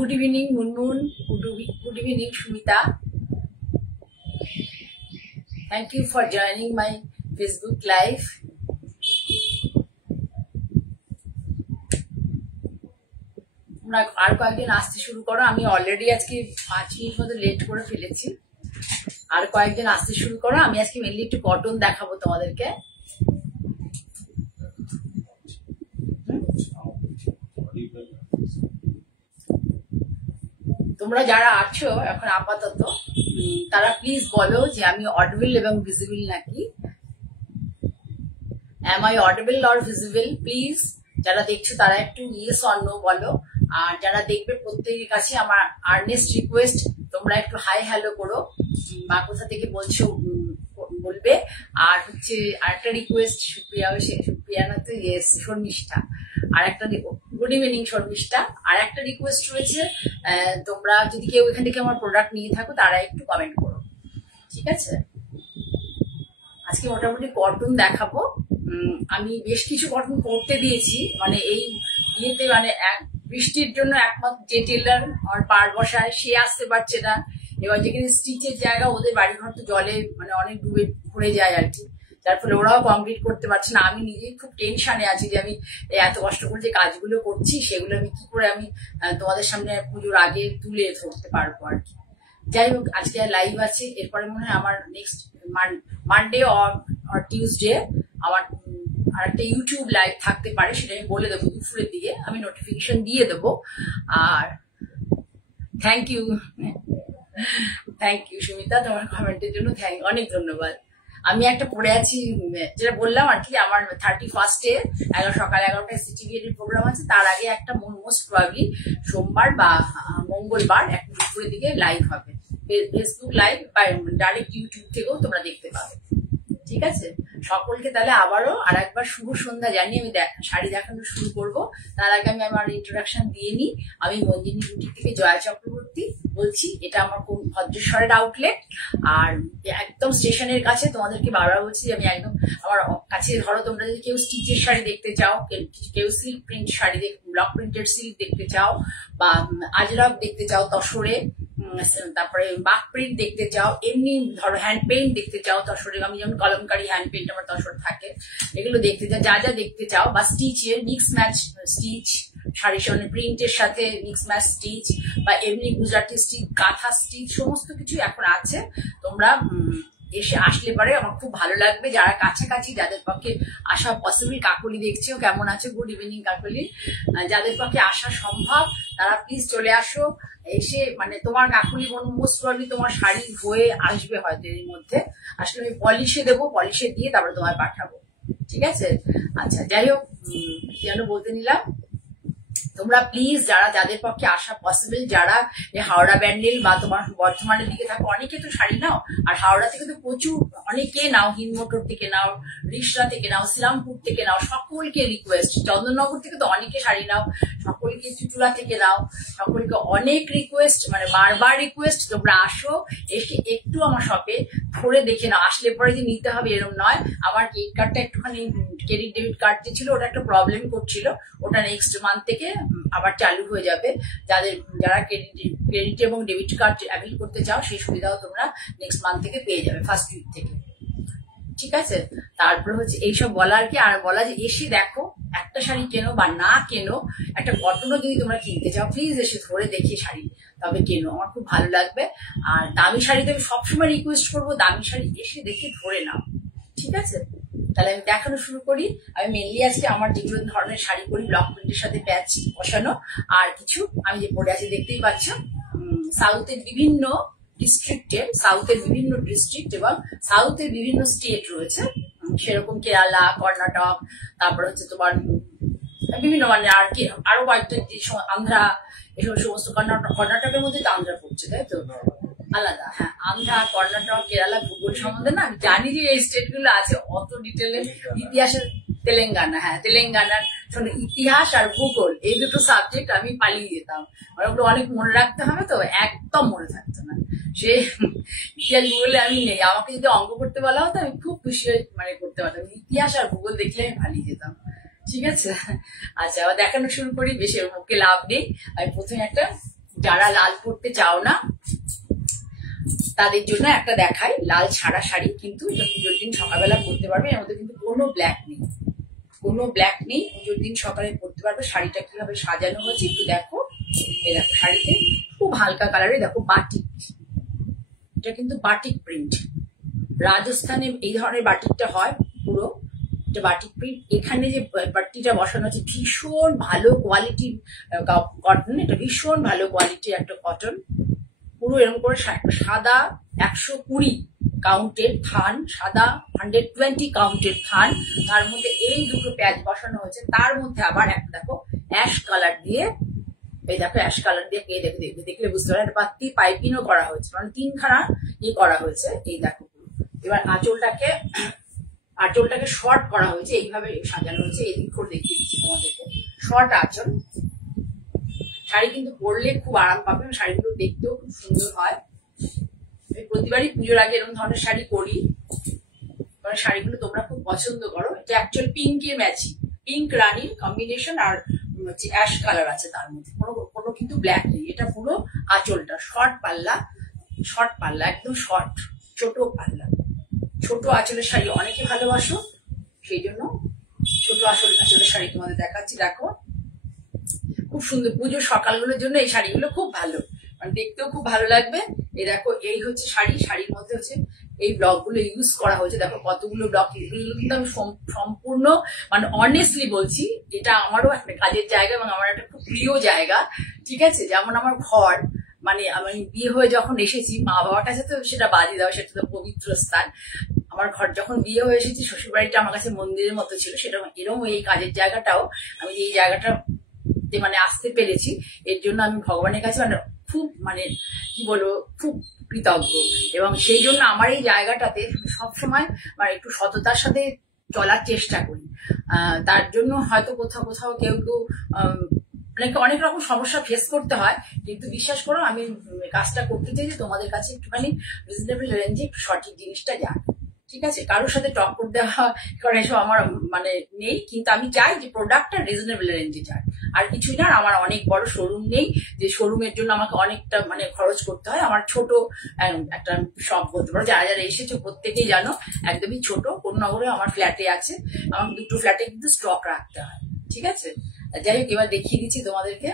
Good evening, Munmun. Good evening, Shumita. Thank you for joining my Facebook Live. তোমরা আর কয়েকদিন আসতে শুরু করো। আমি অলরেডি আজকে 5 মিনিট মতো লেট করে ফেলেছি। আর কয়েকদিন আসতে শুরু করো। আমি আজকে মেনলি একটু কটন দেখাবো তোমাদেরকে। তোমরা যারা আছো এখন আপাতত তারা প্লিজ বলো যে আমি অডিবল এবং ভিজিবল নাকি। am I audible or visible? Please যারা দেখছো তারা একটু ইয়েস অর নো বলো। আর যারা দেখবে প্রত্যেকের কাছে আমার আর্নেস্ট রিকোয়েস্ট, তোমরা একটু হাই হ্যালো করো, বা কোথা থেকে বলছো বলবে। আর হচ্ছে আরেকটা রিকোয়েস্ট, সুপ্রিয়া না তো ইয়েস শর্মিষ্ঠা, আর একটা গুড ইভিনিং শর্মিষ্ঠা। আর একটা রিকোয়েস্ট রয়েছে, তোমরা যদি কেউ এখান থেকে আমার প্রোডাক্ট নিয়ে থাকো তারা একটু কমেন্ট করো, ঠিক আছে? আজকে মোটামুটি কটন দেখাবো। আমি বেশ কিছু কটন পরতে দিয়েছি, মানে এই ইয়েতে, মানে বৃষ্টির জন্য একমাত্র যে টেলার আমার পার বসায় সে আসতে পারছে না। এবার যেখানে স্টিচের জায়গা, ওদের বাড়িঘর তো জলে মানে অনেক ডুবে ভরে যায় আর কি, যার ফলে ওরাও কমপ্লিট করতে পারছে না। আমি নিজেই খুব টেনশনে আছি যে আমি এত কষ্ট করে যে কাজগুলো করছি সেগুলো আমি কি করে আমি তোমাদের সামনে পুজোর আগে তুলে ধরতে পারবো আর কি। যাই হোক, আজকে লাইভ আছে, এরপরে মনে হয় আমার নেক্সট মানডে অর টিউসডে আমার আর একটা ইউটিউব লাইভ থাকতে পারে, সেটা আমি বলে দেবো দুপুরের দিকে, আমি নোটিফিকেশন দিয়ে দেবো। আর থ্যাংক ইউ সুমিতা, তোমার কমেন্টের জন্য অনেক ধন্যবাদ। আমি একটা পড়ে আছি, যেটা বললাম আর কি, আমার 31-এ সকাল 11টায় সিটি গেটের প্রোগ্রাম আছে, তার আগে একটা মোস্ট প্রবাবলি সোমবার বা মঙ্গলবার একটা দুপুরের দিকে লাইভ হবে, ফেসবুক লাইভ বা ডাইরেক্ট ইউটিউব থেকেও তোমরা দেখতে পাবে, ঠিক আছে? সকলকে তাহলে আবারও আর একবার শুভ সন্ধ্যা জানিয়ে আমি শাড়ি দেখানো শুরু করব। তার আগে আমি আমার ইন্ট্রোডাকশন দিয়ে নিই। আমি মঞ্জিনী বুটিক থেকে জয়া চক্রবর্তী বলছি। এটা আমার কোন ভদ্রেশ্বরের আউটলেট, আর একদম স্টেশনের কাছে। তোমাদেরকে বারবার বলছি যে আমি একদম আমার কাছে, ধরো তোমরা যদি কেউ স্টিচের শাড়ি দেখতে চাও, কেউ silk print sari block printed silk দেখতে চাও, বা আজরাক দেখতে চাও তসরে, তারপরে বাক প্রিন্ট দেখতে চাও, এমনি ধরো হ্যান্ড পেইন্ট দেখতে চাও তসরে, আমি যেমন কলমকারি হ্যান্ড পেইন্ট আমার তসর থাকে, এগুলো দেখতে চাও, যা যা দেখতে চাও, বা স্টিচের মিক্স ম্যাচ স্টিচ শাড়ির সঙ্গে প্রিন্টের সাথে মিক্স ম্যাচ স্টিচ, বা এমনি গুজরাটি স্টিচ, কাঁথা স্টিচ, সমস্ত কিছু এখন আছে। তোমরা এসে আসলে পারে, আমার খুব ভালো লাগবে। যারা কাছাকাছি, যাদের পক্ষে আসা পসিবল, কাকলি দেখছেও কেমন আছে, গুড ইভিনিং কাকলি, যাদের পক্ষে আসা সম্ভব তারা প্লিজ চলে আসো। এসে মানে তোমার কাকুলি মোস্ট প্রবলি তোমার শাড়ি হয়ে আসবে হয়তো এর মধ্যে, আসলে আমি পলিশে দেবো, পলিশে দিয়ে তারপরে তোমায় পাঠাবো, ঠিক আছে? আচ্ছা, যাই হোক, যেন বলতে নিলাম, তোমরা প্লিজ যাদের পক্ষে আসা পসিবল, যারা হাওড়া ব্যান্ডেল বা তোমার বর্ধমানের দিকে থাকো, অনেকে তো শাড়ি নাও, আর হাওড়া থেকে তো প্রচুর অনেকে নাও, হিন্দমোটর থেকে নাও, রিসরা থেকে নাও, শ্রীরামপুর থেকে নাও, সকলকে রিকোয়েস্ট, চন্দননগর থেকে তো অনেকে শাড়ি নাও, সকলকে চুচুড়া থেকে নাও, সকলকে অনেক রিকোয়েস্ট, মানে বারবার রিকোয়েস্ট, তোমরা আসো, এসে একটু আমার শপে ধরে দেখে নাও। আসলে পরে যে নিতে হবে এরকম নয়। আমার ক্রেডিট কার্ডটা একটুখানি, ক্রেডিট ডেবিট কার্ড যে ছিল ওটা একটা প্রবলেম করছিল, ওটা নেক্সট মান্থ থেকে আবার চালু হয়ে যাবে। যারা ক্রেডিট এবং ডেবিট কার্ড অ্যাভেল করতে চাও, সেই সুবিধাও তোমরা নেক্সট মান্থ থেকে পেয়ে যাবে, ফার্স্ট উইক থেকে, ঠিক আছে? তারপর হচ্ছে এইসব বলার কি, আর বলা যে এসে দেখো, একটা শাড়ি কেনো বা না কেনো, একটা কটনও যদি তোমরা কিনতে চাও, প্লিজ এসে ধরে দেখে শাড়ি তবে কেনো, আমার খুব ভালো লাগবে। আর দামি শাড়িতে আমি সবসময় রিকোয়েস্ট করবো, দামি শাড়ি এসে দেখে ধরে নাও, ঠিক আছে? তাহলে আমি দেখানো শুরু করি। আমি মেনলি আজকে আমার যেগুলো ধরনের শাড়ি পরি, ব্লক প্রিন্টের সাথে প্যাচ বসানো, আর কিছু আমি যে পরে আছি দেখতেই পাচ্ছ, সাউথের বিভিন্ন ডিস্ট্রিক্টের, সাউথের বিভিন্ন ডিস্ট্রিক্ট এবং সাউথের বিভিন্ন স্টেট রয়েছে, সেরকম কেরালা, কর্ণাটক, তারপরে হচ্ছে তোমার বিভিন্ন মানে আর কি আরো কয়েকটা আন্ধ্রা, এসব সমস্ত কর্ণাটকের মধ্যে তো আন্ধ্রা পড়ছে, তাই তো? আলাদা, হ্যাঁ, আন্ধ্রা, কর্ণাটক, কেরালা ভূগোল সম্বন্ধে না আমি জানি যে এই স্টেট গুলো আছে, অত ডিটেলে ইতিহাসের। তেলেঙ্গানা, হ্যাঁ, তেলেঙ্গানার সঙ্গে ইতিহাস আর ভূগোল এই দুটো সাবজেক্ট আমি পালিয়ে যেতাম, ওগুলো অনেক মনে রাখতে হবে তো, একদম মনে থাকতো না। সে ইতিহাস ভূগোলে আমি নেই, আমাকে যদি অঙ্ক করতে বলা হতো আমি খুব খুশি হয়ে মানে করতে পারতাম, ইতিহাস আর ভূগোল দেখলে আমি পালিয়ে যেতাম। ঠিক আছে, আচ্ছা আবার দেখানো শুরু করি, বেশি ওকে লাভ নেই। আমি প্রথমে একটা, যারা লাল পড়তে চাও না তাদের জন্য একটা দেখাই, লাল ছাড়া শাড়ি, কিন্তু এটা পুজোর দিন সকালবেলা পরতে পারবে, এর মধ্যে কিন্তু কোনো ব্ল্যাক নেই, কোনো ব্ল্যাক নেই, পুজোর দিন সকালে পরতে পারবে। শাড়িটা কিভাবে সাজানো হয়েছে একটু দেখো, এই দেখো শাড়িতে খুব হালকা কালারে, দেখো বাটিক, এটা কিন্তু বাটিক প্রিন্ট, রাজস্থানে এই ধরনের বাটিকটা হয় পুরো, এটা বাটিক প্রিন্ট। এখানে যে বাটিটা বসানো আছে ভীষণ ভালো কোয়ালিটির কটন, এটা ভীষণ ভালো কোয়ালিটির একটা কটন, পুরো এরকম করে সাদা 120 কাউন্টের থান, সাদা 120 কাউন্টের থান, তার মধ্যে এই দুটো প্যাচ বসানো হয়েছে, তার মধ্যে আবার একটা দেখো অ্যাশ কালার দিয়ে, এই দেখো অ্যাশ কালার দিয়ে, এই দেখো দেখলে বুঝতে পারো পাত্তি পাইপিংও করা হয়েছে, মানে 3খানা ইয়ে করা হয়েছে, এই দেখো। এবার আঁচলটাকে শর্ট করা হয়েছে, এইভাবে সাজানো হয়েছে, এদিক করে দেখিয়ে দিচ্ছি তোমাদেরকে, শর্ট আঁচল। শাড়ি কিন্তু পরলে খুব আরাম পাবে, শাড়িগুলো দেখতেও খুব সুন্দর হয়। আমি প্রতিবারই পুজোর আগে এরকম ধরনের শাড়ি পরি, কারণ শাড়িগুলো তোমরা খুব পছন্দ করো। এটা অ্যাকচুয়াল পিঙ্কের ম্যাচিং, পিঙ্ক রানীর কম্বিনেশন, আর হচ্ছে অ্যাশ কালার আছে তার মধ্যে, কোনো কিন্তু ব্ল্যাক নেই। এটা পুরো আঁচলটা শর্ট পাল্লা একদম শর্ট, ছোট পাল্লা, ছোট আঁচলের শাড়ি অনেকে ভালোবাসো, সেই জন্য ছোট আঁচলের শাড়ি তোমাদের দেখাচ্ছি। দেখো খুব সুন্দর, পুজোর সকালগুলোর জন্য এই শাড়িগুলো খুব ভালো, মানে দেখতেও খুব ভালো লাগবে। এই দেখো এই হচ্ছে শাড়ির মধ্যে হচ্ছে এই ব্লক গুলো ইউজ করা হয়েছে, দেখো কতগুলো ব্লক, এগুলো কিন্তু আমি সম্পূর্ণ মানে অনেস্টলি বলছি, এটা আমারও একটা কাজের জায়গা এবং আমার একটা খুব প্রিয় জায়গা। ঠিক আছে, যেমন আমার ঘর, মানে আমি বিয়ে হয়ে যখন এসেছি মা বাবার কাছে তো সেটা বাদই দাও, সেটা তো পবিত্র স্থান। আমার ঘর যখন বিয়ে হয়ে এসেছি, শ্বশুর বাড়িটা আমার কাছে মন্দিরের মতো ছিল, সেটা এরকম এই কাজের জায়গাটাও আমি এই জায়গাটা মানে আসতে পেরেছি, এর জন্য আমি ভগবানের কাছে মানে খুব মানে কি বলবো, খুব কৃতজ্ঞ। এবং সেই জন্য আমার এই জায়গাটাতে সবসময় মানে একটু সততার সাথে চলার চেষ্টা করি। তার জন্য হয়তো কোথাও কেউ অনেক রকম সমস্যা ফেস করতে হয়, কিন্তু বিশ্বাস করো আমি কাজটা করতে চাই যে তোমাদের কাছে একটুখানি রিজনেবল রেঞ্জে সঠিক জিনিসটা যাক। ঠিক আছে, কারোর সাথে টক্কর দেওয়া করে এসব আমার মানে নেই, কিন্তু আমি চাই যে প্রোডাক্টটা রিজনেবল রেঞ্জে যাক, আর কিছুই না। আমার অনেক বড় শোরুম নেই যে শোরুমের জন্য আমাকে অনেকটা মানে খরচ করতে হয়, আমার ছোট একটা শপ বলতে পারো, যারা যারা এসেছো প্রত্যেকেই জানো, একদমই ছোট, কোন নগরে আমার ফ্ল্যাটে আছে, আমার 2টো ফ্ল্যাটে কিন্তু স্টক রাখতে হয়। ঠিক আছে, যাই হোক এবার দেখিয়ে দিচ্ছি তোমাদেরকে।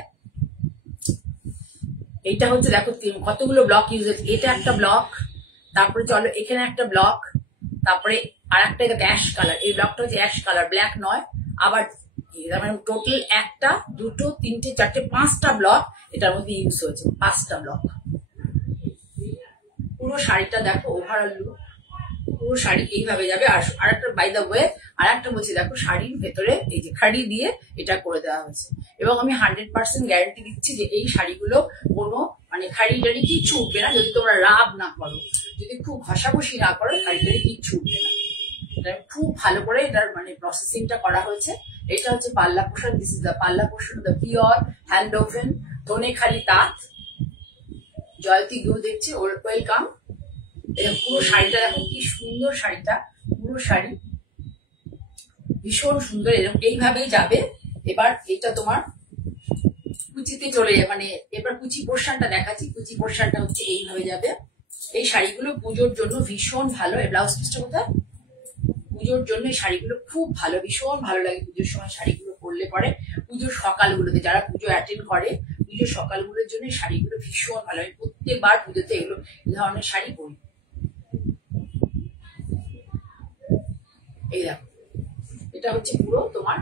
এইটা হচ্ছে দেখো কতগুলো ব্লক ইউজ হচ্ছে, এটা একটা ব্লক, তারপরে চলো এখানে একটা ব্লক, তারপরে আর একটা অ্যাশ কালার, এই ব্লকটা হচ্ছে অ্যাশ কালার, ব্ল্যাক নয়। আবার মানে টোটাল 1টা 2টো 3টে 4টে 5টা ব্লক এটার মধ্যে ইউজ হয়েছে, 5টা ব্লক। পুরো শাড়িটা দেখো ওভারঅল লুক, পুরো শাড়ি এইভাবে যাবে। আর একটা বাই দ্য ওয়ে আর একটা বলছি, দেখো শাড়ির ভেতরে এই যে খাড়ি দিয়ে এটা করে দেওয়া হয়েছে, এবং আমি 100% গ্যারান্টি দিচ্ছি যে এই শাড়িগুলো কোনো মানে খাড়ি টাড়ি কিচ্ছু উঠবে না, যদি তোমরা রাব না করো, যদি খুব ঘষাঘষি না করো, খাড়ি টাড়ি কিচ্ছু উঠবে না। এটা খুব ভালো করে এটার মানে প্রসেসিংটা করা হয়েছে। এটা হচ্ছে পাল্লা পোষণ, দিস ইজ দ্য পাল্লা পোষণ, the pure hand woven Dhonekhali তাঁত। জয়তী গুহ দেখছে, ওয়েলকাম। পুরো শাড়িটা দেখো কি সুন্দর, শাড়িটা পুরো শাড়ি ভীষণ সুন্দর, এরকম এইভাবেই যাবে। এবার এটা তোমার কুচিতে চলে যাবে, মানে এবার কুচি পোর্শনটা দেখাচ্ছি, কুচি পোর্শনটা হচ্ছে এইভাবে যাবে। এই শাড়িগুলো পুজোর জন্য ভীষণ ভালো। এই ব্লাউজ পিসটা কোথায়, পুজোর জন্য এই শাড়িগুলো খুব ভালো, ভীষণ ভালো লাগে পুজোর সময় শাড়িগুলো পরলে পরে। পুজোর সকালগুলোতে যারা পুজো অ্যাটেন্ড করে, পুজোর সকালগুলোর জন্য এই শাড়িগুলো ভীষণ ভালো। আমি প্রত্যেকবার পুজোতে এগুলো এই ধরনের শাড়ি পরি। এই দেখো এটা হচ্ছে পুরো তোমার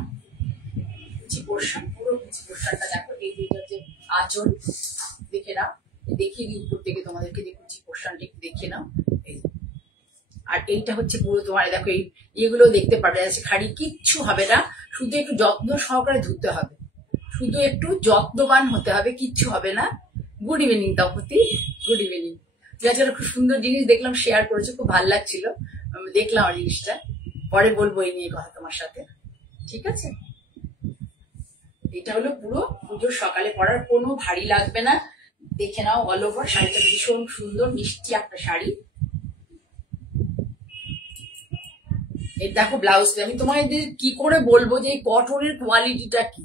কুচি পোর্শন, পুরো কুচি পোর্শনটা দেখো। এই যেটা হচ্ছে আঁচল, দেখে নাও, দেখিয়ে দিই উপর থেকে তোমাদেরকে যে কুচি পোর্শনটা একটু দেখে নাও। এই আর এইটা হচ্ছে পুরো তোমার দেখো এগুলো দেখতে পাবে আছে খাড়ি, কিচ্ছু হবে না, শুধু একটু যত্ন সহকারে ধুতে হবে, শুধু একটু যত্নবান হতে হবে, কিচ্ছু হবে না। গুড ইভিনিং দম্পতি, গুড ইভিনিং। ঠিক আছে, খুব সুন্দর জিনিস দেখলাম, শেয়ার করেছো, খুব ভালো লাগছিল, দেখলাম আর জিনিসটা, পরে বলবো এই নিয়ে কথা তোমার সাথে, ঠিক আছে। এটা হলো পুরো পুজোর সকালে পরার, কোনো ভারী লাগবে না, দেখে নাও অল ওভার শাড়িটা ভীষণ সুন্দর মিষ্টি একটা শাড়ি। এই দেখো ব্লাউজ, আমি তোমাদের কি করে বলবো যে এই কটনের কোয়ালিটিটা কি,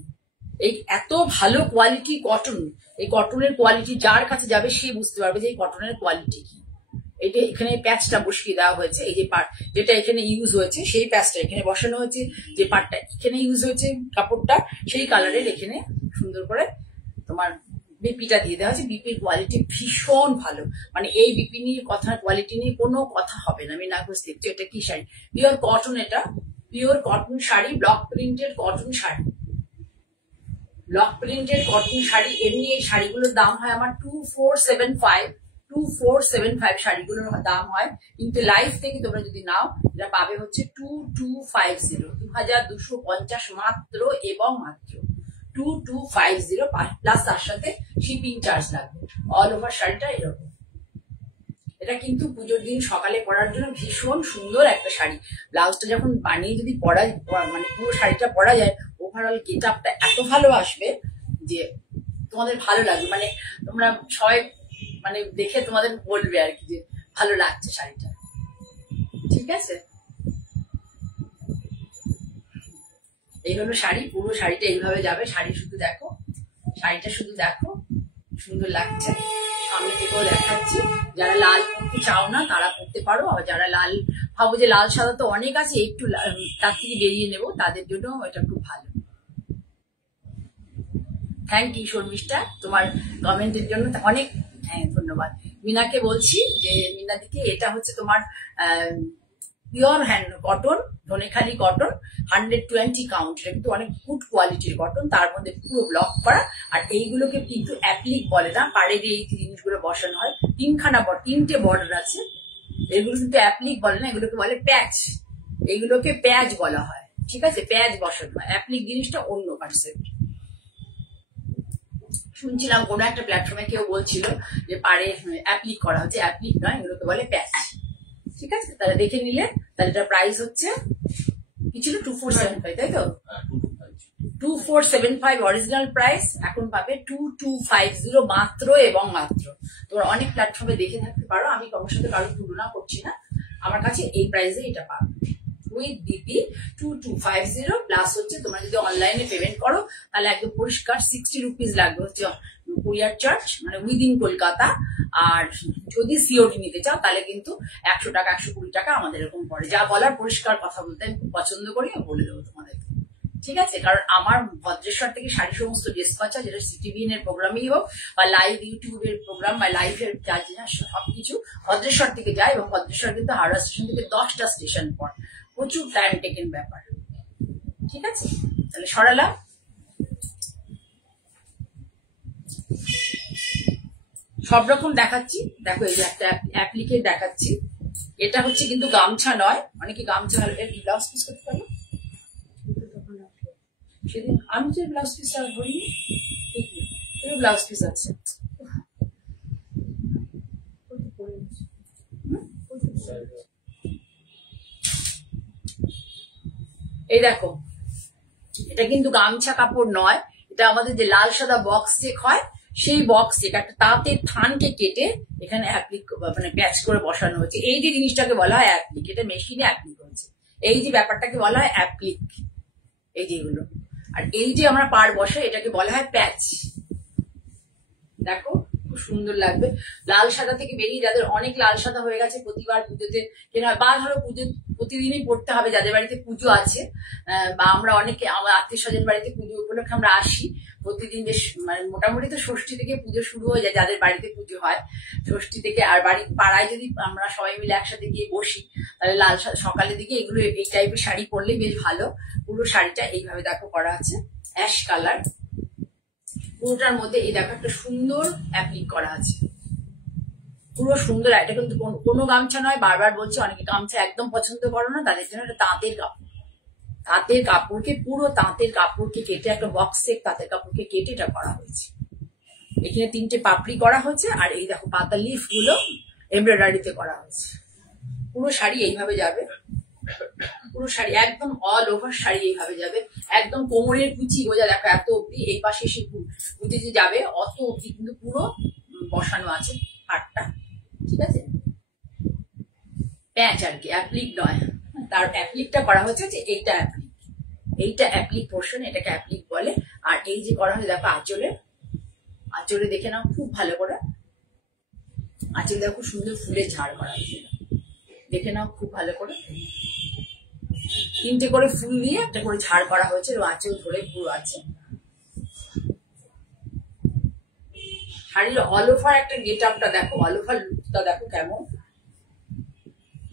এই এত ভালো কোয়ালিটি কটন, এই কটনের কোয়ালিটি যার কাছে যাবে সে বুঝতে পারবে যে এই কটনের কোয়ালিটি কি। এটা এখানে প্যাচটা বসিয়ে দেওয়া হয়েছে, এই যে পার্ট যেটা এখানে ইউজ হয়েছে সেই প্যাচটা এখানে বসানো হয়েছে, যে পার্টটা এখানে ইউজ হয়েছে কাপড়টা সেই কালারের এখানে সুন্দর করে তোমার বিপিটা দিয়ে দেওয়া হয়েছে। বিপির কোয়ালিটি ভীষণ ভালো, মানে এই বিপি নিয়ে কথা, কোয়ালিটি নিয়ে কোনো কথা হবে না। আমি না বুঝতে দেখছি এটা কি শাড়ি, পিওর কটন, এটা pure cotton sari, block printed cotton sari, block printed cotton sari. এমনি এই শাড়িগুলোর দাম হয় আমার 2475 শাড়িগুলোর দাম হয়, কিন্তু লাইভ থেকে তোমরা যদি নাও এটা পাবে হচ্ছে 2250, 2250 মাত্র এবং মাত্র 2250, প্লাস তার সাথে শিপিং চার্জ লাগবে। অল ওভার শাড়িটা এরকম। এটা কিন্তু পুজোর দিন সকালে পরার জন্য ভীষণ সুন্দর একটা শাড়ি। ব্লাউজটা যখন বানিয়ে যদি পরা, মানে পুরো শাড়িটা পরা যায়, ওভারঅল গেট আপটা এত ভালো আসবে যে তোমাদের ভালো লাগবে, মানে তোমরা সবাই মানে দেখে তোমাদের বলবে আর কি যে ভালো লাগছে শাড়িটা, ঠিক আছে। এই হলো শাড়ি, পুরো শাড়িটা এইভাবে যাবে। শাড়ি শুধু দেখো, শাড়িটা শুধু দেখো, সুন্দর লাগছে। সামনে থেকেও দেখাচ্ছি, যারা লাল পরতে চাও না তারা পরতে পারো, আর যারা লাল ভাবো যে লাল সাদা তো অনেক আছে, একটু তার থেকে বেরিয়ে নেবো, তাদের জন্য এটা খুব ভালো। থ্যাংক ইউ শর্মিষ্ঠা, তোমার কমেন্টের জন্য অনেক ধন্যবাদ। মিনাকে বলছি যে মিনা দিকে, এটা হচ্ছে তোমার pure hand cotton, Dhonekhali cotton, 120 count, এটা কিন্তু অনেক গুড কোয়ালিটির কটন, তার মধ্যে পুরো ব্লক করা। আর এইগুলোকে কিন্তু অ্যাপ্লিক বলে না, পাড়ে দিয়ে এই জিনিসগুলো বসানো হয়, তিনটে বর্ডার আছে, এগুলো কিন্তু অ্যাপ্লিক বলে না, এগুলোকে বলে প্যাচ, এইগুলোকে প্যাচ বলা হয়, ঠিক আছে, প্যাচ বসানো হয়। অ্যাপ্লিক জিনিসটা অন্য কনসেপ্ট। শুনছিলাম কোনো একটা প্ল্যাটফর্মে কেউ বলছিল যে পারে অ্যাপ্লিক করা হচ্ছে, অ্যাপ্লিক নয়, এগুলোকে বলে প্যাচ, ঠিক আছে। তাহলে দেখে নিলে, তাহলে এটার প্রাইস হচ্ছে কি ছিল 2475, তাই তো 2475 অরিজিনাল প্রাইস, এখন পাবে 2250 মাত্র এবং মাত্র। তোমরা অনেক প্ল্যাটফর্মে দেখে থাকতে পারো, আমি কারোর সাথে কারোর তুলনা করছি না, আমার কাছে এই প্রাইসে এটা পাবে উইথ বিপি 2250, প্লাস হচ্ছে তোমরা যদি অনলাইনে পেমেন্ট করো তাহলে একদম পরিষ্কার 60 রুপিস লাগবে হচ্ছে কুরিয়ার চার্জ, মানে উইদিন কলকাতা। আর যদি সিওডি নিতে চাও তাহলে কিন্তু 100 টাকা 120 টাকা আমাদের এরকম পড়ে। যা বলার পরিষ্কার কথা বলতে আমি খুব পছন্দ করি, আমি বলে দেবো তোমাদের, ঠিক আছে। কারণ আমার ভদ্রেশ্বর থেকে শাড়ি সমস্ত ডেসপাচা, যেটা সিটিভিএন এর প্রোগ্রামই হোক বা লাইভ ইউটিউবের প্রোগ্রাম বা লাইভের কাজ, সবকিছু ভদ্রেশ্বর থেকে যায়, এবং ভদ্রেশ্বর কিন্তু হাওড়া স্টেশন থেকে 10টা স্টেশন পর, প্রচুর টাইম টেকেন ব্যাপার, ঠিক আছে। তাহলে সরালাম, সব রকম দেখাচ্ছি। দেখো এই যে একটা অ্যাপ্লিকেট দেখাচ্ছি, এটা হচ্ছে কিন্তু গামছা নয়, অনেকে গামছা ব্লাউজ পিস করতে পারো, সেদিন আমি যে ব্লাউজ পিসটা ধরিনি, ব্লাউজ পিস আছে, এই দেখো, এটা কিন্তু গামছা কাপড় নয়, এটা আমাদের যে লাল সাদা বক্স চেক হয় সেই বক্স চেক, একটা তাঁতের থানকে কেটে এখানে অ্যাপ্লিক মানে প্যাচ করে বসানো হচ্ছে। এই যে জিনিসটাকে বলা হয় অ্যাপ্লিক, এটা মেশিনে অ্যাপ্লিক হচ্ছে, এই যে ব্যাপারটাকে বলা হয় অ্যাপ্লিক, এই যেগুলো। আর এই যে আমরা পাড় বসে এটাকে বলা হয় প্যাচ। দেখো খুব সুন্দর লাগবে, লাল সাদা থেকে বেরিয়ে, যাদের অনেক লাল সাদা হয়ে গেছে প্রতিবার পুজোতে কেনা, বা ধরো পুজো প্রতিদিনই পড়তে হবে, যাদের বাড়িতে পুজো আছে, বা আমরা অনেকে আমার আত্মীয় স্বজন বাড়িতে পুজো উপলক্ষে আমরা আসি প্রতিদিন, বেশ মানে মোটামুটি তো ষষ্ঠী থেকে পুজো শুরু হয়ে যায়, যাদের বাড়িতে পুজো হয় ষষ্ঠী থেকে। আর বাড়ি পাড়ায় যদি আমরা সবাই মিলে একসাথে গিয়ে বসি, তাহলে লাল সকালের দিকে এগুলো এই টাইপের শাড়ি পরলে বেশ ভালো। পুরো শাড়িটা এইভাবে দেখো করা আছে, অ্যাশ কালার, পুরোটার মধ্যে এই দেখো একটা সুন্দর অ্যাপ্লিক করা আছে, পুরো সুন্দর। এটা কিন্তু কোনো গামছা নয়, বারবার বলছি, অনেকে গামছা একদম পছন্দ করো না, তাদের জন্য এটা তাঁতের কাপড়। তাঁতের কাপড়কে, পুরো তাঁতের কাপড়কে কেটে, একটা বক্সে তাঁতের কাপড়কে কেটে এটা করা হয়েছে। এখানে 3টে পাপড়ি করা হয়েছে, আর এই দেখো পাতা লিফ গুলো এমব্রয়ডারিতে করা হয়েছে। পুরো শাড়ি এইভাবে যাবে, পুরো শাড়ি একদম অল ওভার শাড়ি এইভাবে যাবে, একদম কোমরের কুচি গোজা দেখো এত অব্দি, এই পাশে এসে কুচি যে যাবে অত অব্দি কিন্তু পুরো বসানো আছে হাটটা, ঠিক আছে। প্যাঁচ আর কি, অ্যাপ্লিক নয়। তার অ্যাপ্লিকটা করা হচ্ছে যে এইটা অ্যাপ্লিক, এইটা অ্যাপ্লিক পোর্শন, এটাকে অ্যাপ্লিক বলে। আর এই যে করা হয়েছে দেখো আঁচলে, আঁচলে দেখে নাও খুব ভালো করে, আঁচলে দেখো সুন্দর ফুলের ঝাড় করা হয়েছে, দেখে নাও খুব ভালো করে। 3টে করে ফুল দিয়ে একটা করে ঝাড় করা হয়েছে, আঁচল ধরে পুরো আছে। শাড়ির অল ওভার একটা গেট আপটা দেখো, অল ওভার লুকটা দেখো কেমন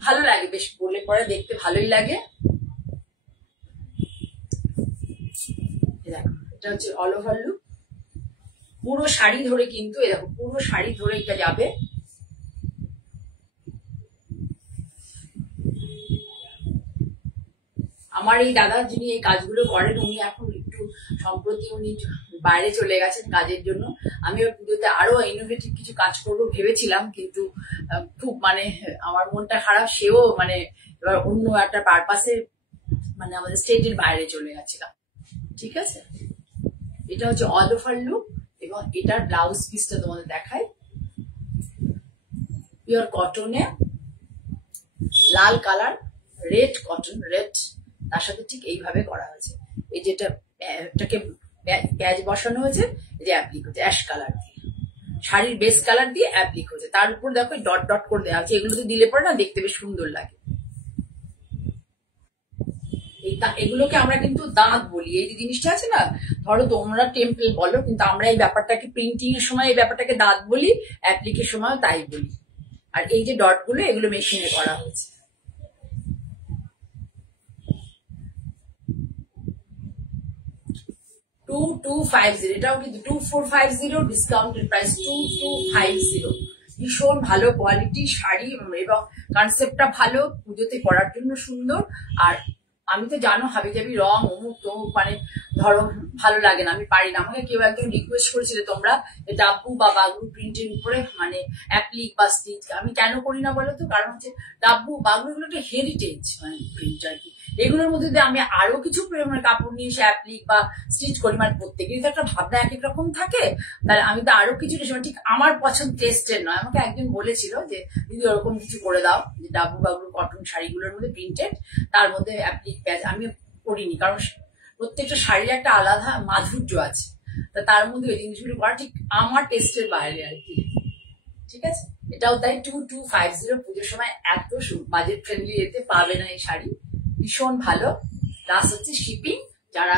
ভালো লাগে, বেশ পরলে পরে দেখতে ভালোই লাগে। দেখো এটা হচ্ছে অল ওভার লুক, পুরো শাড়ি ধরে কিন্তু, এই দেখো পুরো শাড়ি ধরে এটা যাবে। আমার এই দাদা যিনি এই কাজগুলো করেন, উনি এখন একটু সম্প্রতি উনি বাইরে চলে গেছেন কাজের জন্য। আমি ওই পুজোতে আরো ইনোভেটিভ কিছু কাজ করবো ভেবেছিলাম, কিন্তু খুব মানে আমার মনটা খারাপ, সেও মানে এবার অন্য একটা পারপাসে মানে আমাদের স্টেটের বাইরে চলে গেছিলাম, ঠিক আছে। এটা হচ্ছে অল ওভার লুক, এবং এটার ব্লাউজ পিসটা তোমাদের দেখাই, পিওর কটনে, লাল কালার, রেড কটন, রেড, তার সাথে ঠিক এইভাবে করা হয়েছে। এই যেটা এটাকে প্যাচ বসানো হয়েছে, এই যে অ্যাপ্লিক হচ্ছে অ্যাশ কালার দিয়ে, শাড়ির বেস কালার দিয়ে অ্যাপ্লিক হয়েছে, তার উপর দেখো ডট ডট করে দেওয়া হচ্ছে। এগুলোতে দিলে পরে না দেখতে বেশ সুন্দর লাগে। এগুলোকে আমরা কিন্তু দাঁত বলি, এই যে জিনিসটা আছে না, ধরো তোমরা টেম্পল বলো, কিন্তু আমরা এই ব্যাপারটাকে প্রিন্টিং এর সময় এই ব্যাপারটাকে দাঁত বলি, অ্যাপ্লিকের সময় তাই বলি। আর এই যে ডট গুলো, এগুলো মেশিনে করা হয়েছে। 2250, এটাও কিন্তু 2450, ডিসকাউন্টেড প্রাইস 2250। ভীষণ ভালো কোয়ালিটি শাড়ি, এবং কনসেপ্টটা ভালো, পুজোতে পরার জন্য সুন্দর। আর আমি তো জানো হাবি জাবি রং অমুক তমুক, মানে ধরো ভালো লাগে না, আমি পারি না। আমাকে কেউ একজন রিকোয়েস্ট করেছিল তোমরা ডাব্বু বা বাগরু প্রিন্টের উপরে মানে অ্যাপ্লিক বা স্টিচ, আমি কেন করি না বলো তো, কারণ হচ্ছে ডাব্বু বাগরু এগুলো একটা হেরিটেজ মানে প্রিন্ট আর কি। এগুলোর মধ্যে যদি আমি আরো কিছু মানে কাপড় নিয়ে এসে অ্যাপ্লিক বা স্টিচ করি, মানে প্রত্যেকেরই তো একটা ভাবনা এক এক রকম থাকে, তাহলে আমি তো আরো কিছু ঠিক আমার পছন্দ টেস্টের নয়। আমাকে একজন বলেছিল যে দিদি ওরকম কিছু করে দাও, যে ডাব্বু বাগরু কটন শাড়িগুলোর মধ্যে প্রিন্টেড, তার মধ্যে অ্যাপ্লিক প্যাচ। আমি করিনি, কারণ প্রত্যেকটা শাড়ির একটা আলাদা মাধুর্য আছে, তা তার মধ্যে ওই জিনিসগুলো করা ঠিক আমার টেস্টের বাইরে আর কি, ঠিক আছে। এটাও তাই 2250, পুজোর সময় এত বাজেট ফ্রেন্ডলি এতে পাবে না এই শাড়ি, ভীষণ ভালো। প্লাস হচ্ছে শিপিং, যারা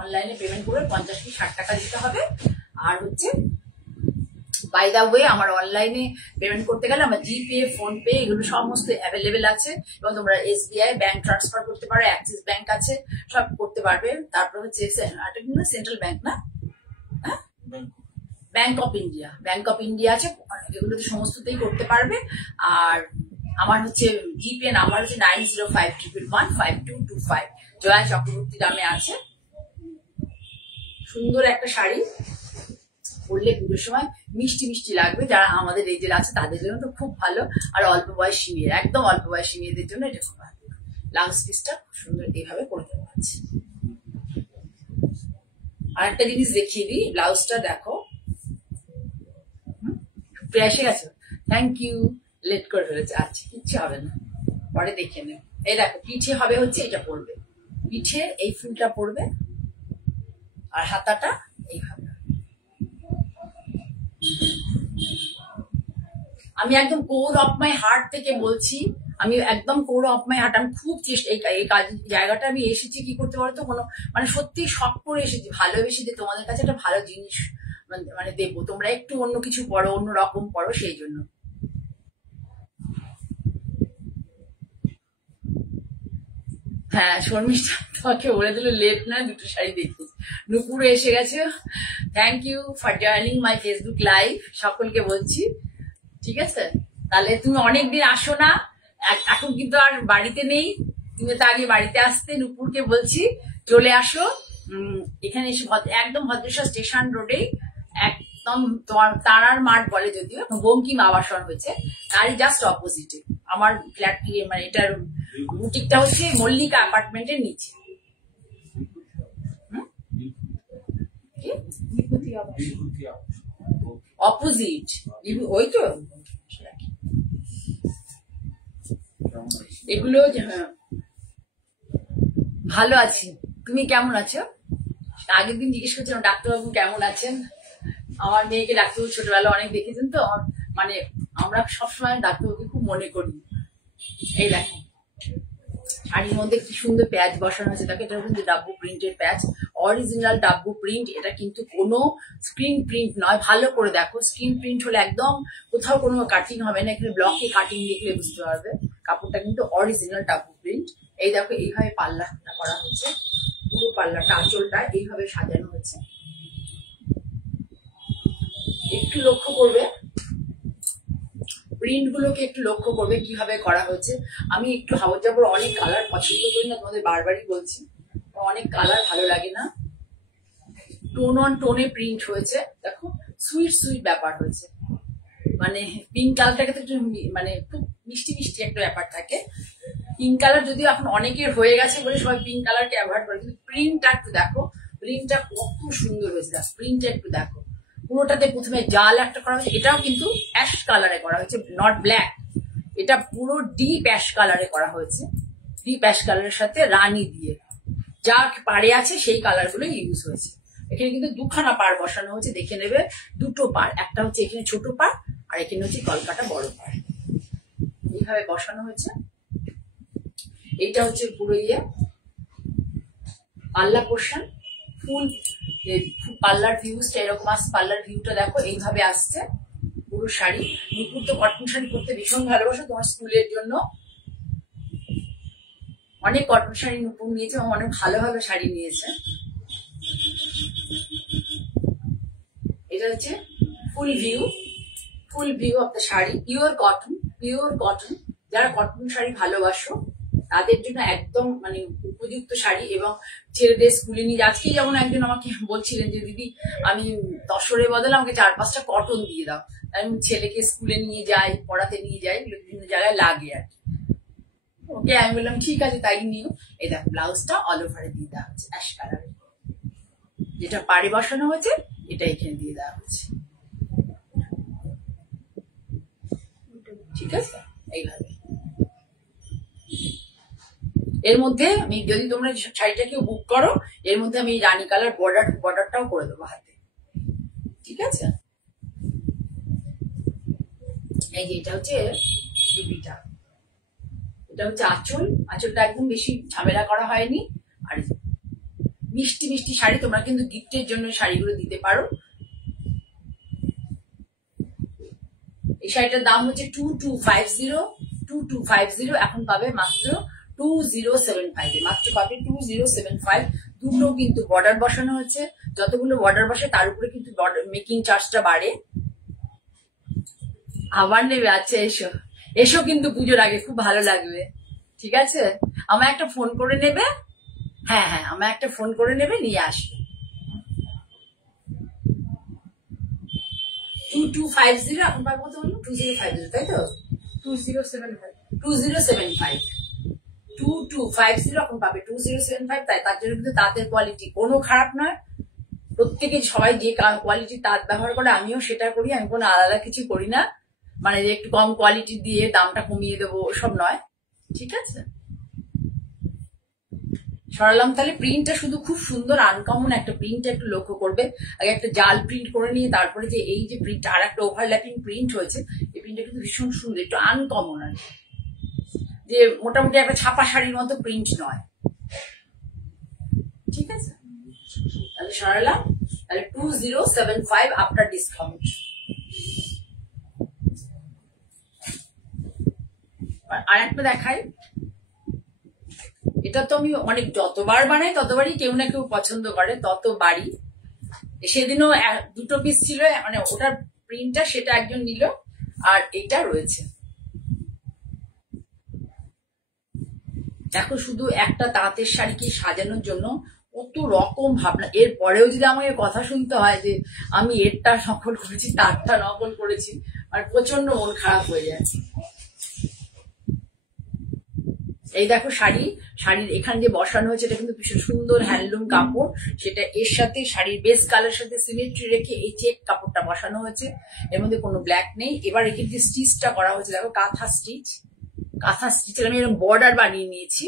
অনলাইনে পেমেন্ট করবে 50 কি 60 টাকা দিতে হবে। আর হচ্ছে বাই দা ওয়ে, আমার অনলাইনে পেমেন্ট করতে গেলে আমার জিপে, ফোনপে এগুলো সমস্ত অ্যাভেলেবেল আছে, এবং তোমরা SBI ব্যাংক ট্রান্সফার করতে পারো, অ্যাক্সিস ব্যাংক আছে, সব করতে পারবে। তারপর হচ্ছে সেন্ট্রাল ব্যাংক না, bank of India, bank of India আছে, এগুলোতে সমস্ততেই করতে পারবে। আর আমার হচ্ছে জিপে নাম্বার হচ্ছে 9051115225, জয়া চক্রবর্তী নামে আছে। সুন্দর একটা শাড়ি, পরলে পুজোর সময় মিষ্টি মিষ্টি লাগবে, যারা আমাদের এজের আছে তাদের জন্য তো খুব ভালো। আর অল্প বয়সী মেয়ে, একদম অল্প বয়সী মেয়েদের জন্য এটা খুব ভালো। ব্লাউজ পিসটা খুব সুন্দর এইভাবে করে দেওয়া আছে। আর একটা জিনিস দেখিয়ে দিই, ব্লাউজটা দেখো, এসে গেছে, থ্যাংক ইউ, লেট করে ফেলেছে, আচ্ছা কিচ্ছু হবে না, পরে দেখে নেব। এই দেখো পিঠে হবে হচ্ছে এটা পড়বে, পিঠে এই ফুলটা পড়বে, আর হাতাটা এইভাবে। আমি একদম কোর অফ মাই হার্ট থেকে বলছি, আমি একদম কোর অফ মাই হার্ট, আমি খুব চেষ্টা, এই কাজ জায়গাটা আমি এসেছি কি করতে পারতো, কোনো মানে সত্যি শখ করে এসেছি, ভালোবেসে যে তোমাদের কাছে একটা ভালো জিনিস মানে দেবো, তোমরা একটু অন্য কিছু পড়ো, অন্য রকম পড়ো, সেই জন্য। হ্যাঁ, শর্মিষ্ঠা তোমাকে বলে দিল লেট না, দুটো শাড়ি দেখিস। নুপুরে এসে গেছে, thank you for joining my Facebook live, সকলকে বলছি ঠিক আছে? তাহলে তুমি অনেকদিন আসো না, এখন কিন্তু আর বাড়িতে নেই, তুমি তো আগে বাড়িতে আসতে। নুপুরকে বলছি চলে আসো এখানে এসে, একদম ভদ্রেশ্বর স্টেশন রোডেই, একদম তোমার তারার মাঠ বলে, যদিও বঙ্কিম আবাসন হয়েছে, তারই জাস্ট অপোজিটে আমার ফ্ল্যাট। মানে এটার বুটিকটা হচ্ছে মল্লিকা অ্যাপার্টমেন্টের নিচে। অপোজিট ওই তো। এগুলো ভালো আছি, তুমি কেমন আছো? আগের দিন জিজ্ঞেস করছিলাম ডাক্তারবাবু কেমন আছেন। আমার মেয়েকে ডাক্তারবাবু ছোটবেলা অনেক দেখেছেন তো, মানে আমরা সবসময় ডাক্তারবাবুকে খুব মনে করি। এই দেখো শাড়ির মধ্যে কি সুন্দর প্যাচ বসানো হয়েছে, দেখো এটা কিন্তু ডাব্বু প্রিন্টের প্যাচ, অরিজিনাল ডাব্বু প্রিন্ট। এটা কিন্তু কোনো স্ক্রিন প্রিন্ট নয়, ভালো করে দেখো। স্ক্রিন প্রিন্ট হলে একদম কোথাও কোনো কাটিং হবে না, এখানে ব্লকে কাটিং দেখলে বুঝতে পারবে। কাপড়টা কিন্তু অরিজিনাল ডাব্বু প্রিন্ট। এই দেখো এইভাবে পাল্লাটা করা হচ্ছে, পুরো পাল্লাটা আঁচলটা এইভাবে সাজানো হচ্ছে। একটু লক্ষ্য করবে প্রিন্ট গুলোকে, একটু লক্ষ্য করবে কিভাবে করা হয়েছে। আমি একটু হাওয়া জাবর অনেক কালার পছন্দ করি না, তোমাদের বারবারই বলছি, অনেক কালার ভালো লাগে না। টোন অন টোনে প্রিন্ট হয়েছে, দেখো সুইট সুইট ব্যাপার হয়েছে। মানে পিঙ্ক কালারটাকে তো একটু মানে খুব মিষ্টি মিষ্টি একটা ব্যাপার থাকে। পিঙ্ক কালার যদিও এখন অনেকের হয়ে গেছে বলে সবাই পিঙ্ক কালারকে অ্যাভয়েড করে, কিন্তু প্রিন্টটা একটু দেখো, প্রিন্টটা কত সুন্দর হয়েছে। প্রিন্টটা একটু দেখো, পুরোটাতে প্রথমে জাল একটা করা হয়েছে, এটাও কিন্তু অ্যাশ কালারে করা হয়েছে, নট ব্ল্যাক। এটা পুরো ডিপ অ্যাশ কালারে করা হয়েছে, ডিপ অ্যাশ কালারের সাথে রানী দিয়ে যা পাড়ে আছে সেই কালার গুলো ইউজ হয়েছে। এখানে কিন্তু দুখানা পাড় বসানো হয়েছে, দেখে নেবে, দুটো পাড়, একটা হচ্ছে এখানে ছোট পাড় আর এখানে হচ্ছে কলকাতা বড় পাড়, এইভাবে বসানো হয়েছে। এটা হচ্ছে পুরো পাল্লা পোর্শন, ফুল পাল্লার ভিউজটা এরকম আসছে। পাল্লার ভিউটা দেখো এইভাবে আসছে পুরো শাড়ি। নুপুর তো কটন শাড়ি পরতে ভীষণ ভালোবাসে, তোমার স্কুলের জন্য অনেক কটন শাড়ি নুপুর নিয়েছে এবং অনেক ভালো ভালো শাড়ি নিয়েছে। এটা হচ্ছে ফুল view of the sari, pure cotton. যারা কটন শাড়ি ভালোবাসো তাদের জন্য একদম মানে উপযুক্ত শাড়ি। এবং ছেলেদের স্কুলে নিয়ে, আজকেই যেমন একজন আমাকে বলছিলেন যে দিদি আমি তসরের বদলে আমাকে 4-5টা কটন দিয়ে দাও, আমি ছেলেকে স্কুলে নিয়ে যাই, পড়াতে নিয়ে যাই, বিভিন্ন জায়গায় লাগে আর কি। ওকে আমি বললাম ঠিক আছে তাই নিও। এই দেখো ব্লাউজটা অল ওভারে দিয়ে দেওয়া হচ্ছে অ্যাশ কালারের, যেটা পাড়ে বসানো হয়েছে এটা এখানে দিয়ে দেওয়া হচ্ছে, ঠিক আছে? এইভাবে এর মধ্যে আমি, যদি তোমরা শাড়িটা কেউ বুক করো, এর মধ্যে আমি রানী কালার বর্ডারটাও করে দেবো হাতে, ঠিক আছে? এই যে এটা হচ্ছে বিবিটা, এটা হচ্ছে আঁচলটা একদম বেশি ঝামেলা করা হয়নি। আর মিষ্টি মিষ্টি শাড়ি, তোমরা কিন্তু গিফটের জন্য শাড়িগুলো দিতে পারো। এই শাড়িটার দাম হচ্ছে 2250, এখন পাবে মাত্র 2075, মাত্র পাবে 2075। দুটো কিন্তু বর্ডার বসানো হচ্ছে, যতগুলো বর্ডার বসে তার উপরে কিন্তু মেকিং চার্জটা বাড়ে। আবার নেবে? আচ্ছা এসো কিন্তু পুজোর আগে, খুব ভালো লাগবে, ঠিক আছে? আমার একটা ফোন করে নেবে, হ্যাঁ আমার একটা ফোন করে নেবে, নিয়ে আসবে। 2250, এখন পাবো কত বললো? 2050, তাই তো? 2250 এখন পাবে 2075, তাই তার জন্য কিন্তু তাঁতের কোয়ালিটি কোনো খারাপ নয়। প্রত্যেকে সবাই যে কোয়ালিটি তাঁত ব্যবহার করে, আমিও সেটা করি, আমি কোনো আলাদা কিছু করি না, মানে একটু কম কোয়ালিটি দিয়ে দামটা কমিয়ে দেবো ওসব নয়, ঠিক আছে? সরালাম। তাহলে প্রিন্টটা শুধু খুব সুন্দর আনকমন একটা প্রিন্ট, একটু লক্ষ্য করবে। আগে একটা জাল প্রিন্ট করে নিয়ে তারপরে যে এই যে প্রিন্ট, আর একটা ওভারল্যাপিং প্রিন্ট হয়েছে, এই প্রিন্টটা কিন্তু ভীষণ সুন্দর, একটু আনকমন আর যে মোটামুটি একটা ছাপা শাড়ির মতো প্রিন্ট নয়, ঠিক আছে? তাহলে সরালাম। তাহলে 2075 আফটার ডিসকাউন্ট। আর একটা দেখাই, এটা তো আমি অনেক যতবার বানাই ততবারই কেউ না কেউ পছন্দ করে, ততবারই। সেদিনও দুটো পিস ছিল, মানে ওটার প্রিন্টটা সেটা একজন নিল, আর এটা রয়েছে দেখো, শুধু একটা তাঁতের শাড়িকে সাজানোর জন্য কত রকম ভাবনা। এর পরেও যদি আমাকে কথা শুনতে হয় যে আমি এরটা নকল করেছি, তারটা নকল করেছি, আর প্রচন্ড মন খারাপ হয়ে যাচ্ছে। এই দেখো শাড়ির এখানে যে বসানো হয়েছে এটা কিন্তু ভীষণ সুন্দর হ্যান্ডলুম কাপড়, সেটা এর সাথে শাড়ির বেস কালার সাথে সিমেট্রি রেখে এই চেক কাপড়টা বসানো হয়েছে, এর মধ্যে কোনো ব্ল্যাক নেই। এবার এখানে যে স্টিচটা করা হয়েছে দেখো, কাঁথা স্টিচের আমি এরকম বর্ডার বানিয়ে নিয়েছি।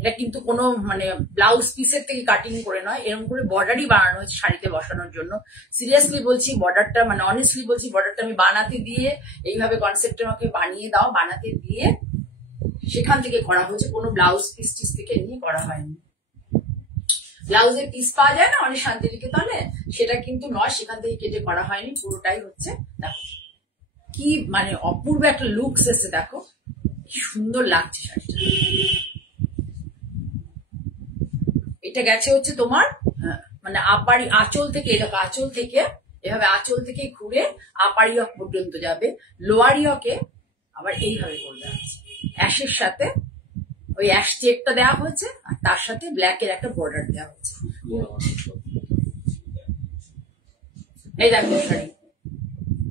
এটা কিন্তু কোনো মানে ব্লাউজ পিসের থেকে কাটিং করে নয়, এরকম করে বর্ডারই বানানো হয়েছে শাড়িতে বসানোর জন্য। সিরিয়াসলি বলছি, বর্ডারটা মানে অনেস্টলি বলছি, বর্ডারটা আমি বানাতে দিয়ে, এইভাবে কনসেপ্টে আমাকে বানিয়ে দাও, বানাতে দিয়ে সেখান থেকে করা হয়েছে, কোনো ব্লাউজ পিস থেকে নিয়ে করা হয়নি। ব্লাউজের পিস পাওয়া যায় না অনেক শান্তিনিকেতনে, সেটা কিন্তু নয়, সেখান থেকে কেটে করা হয়নি, পুরোটাই হচ্ছে। দেখো কি মানে অপূর্ব একটা লুকস এসছে, দেখো কি সুন্দর লাগছে শাড়িটা। এটা গেছে হচ্ছে তোমার মানে আপারি আঁচল থেকে, দেখো আঁচল থেকে এভাবে আঁচল থেকে ঘুরে আপারি হক পর্যন্ত যাবে, লোয়ারি হকে আবার এইভাবে করে দেওয়া হচ্ছে, অ্যাশের সাথে ওই অ্যাশ চেকটা দেওয়া হয়েছে, আর তার সাথে ব্ল্যাকের একটা বর্ডার দেওয়া হয়েছে। এই দেখো শাড়ি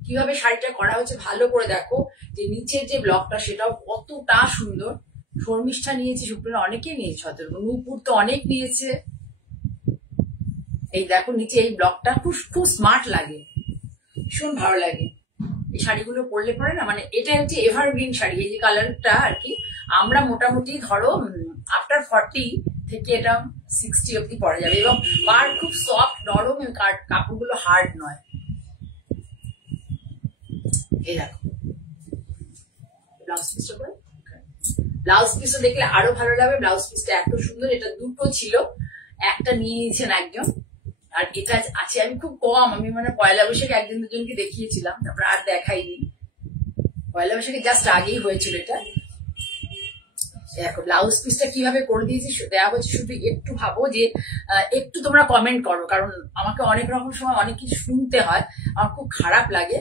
কিভাবে শাড়িটা করা হয়েছে, ভালো করে দেখো যে নিচের যে ব্লকটা সেটাও কতটা সুন্দর। শর্মিষ্ঠা নিয়েছে, সুপ্রিয়া অনেকেই নিয়েছে, হয়তো নূপুর তো অনেক নিয়েছে। এই দেখো নিচে এই ব্লকটা খুব স্মার্ট লাগে, ভীষণ ভালো লাগে। এই শাড়িগুলো পরলে পরে না, মানে এটা হচ্ছে এভারগ্রিন শাড়ি, এই যে কালারটা আর কি আমরা মোটামুটি ধরো আফটার 40 থেকে এটা 60 অব্দি পরা যাবে, এবং পার খুব সফট নরম, কাপড়গুলো হার্ড নয়। এই দেখো ব্লাউজ পিসটা করে, ব্লাউজ পিসটা দেখলে আরো ভালো লাগবে। ব্লাউজ পিসটা এত সুন্দর, এটা দুটো ছিল, একটা নিয়ে নিয়েছেন একজন, আর এটা আছে আমি খুব কম, আমি মানে পয়লা বৈশাখে একজন দুজনকে দেখিয়েছিলাম, তারপর আর দেখাইনি। পয়লা বৈশাখে জাস্ট আগেই হয়েছিল এটা। দেখো ব্লাউজ পিসটা কিভাবে করে দিয়েছি দেওয়া হচ্ছে, শুধু একটু ভাবো যে একটু তোমরা কমেন্ট করো, কারণ আমাকে অনেক রকম সময় অনেক কিছু শুনতে হয়, আমার খুব খারাপ লাগে।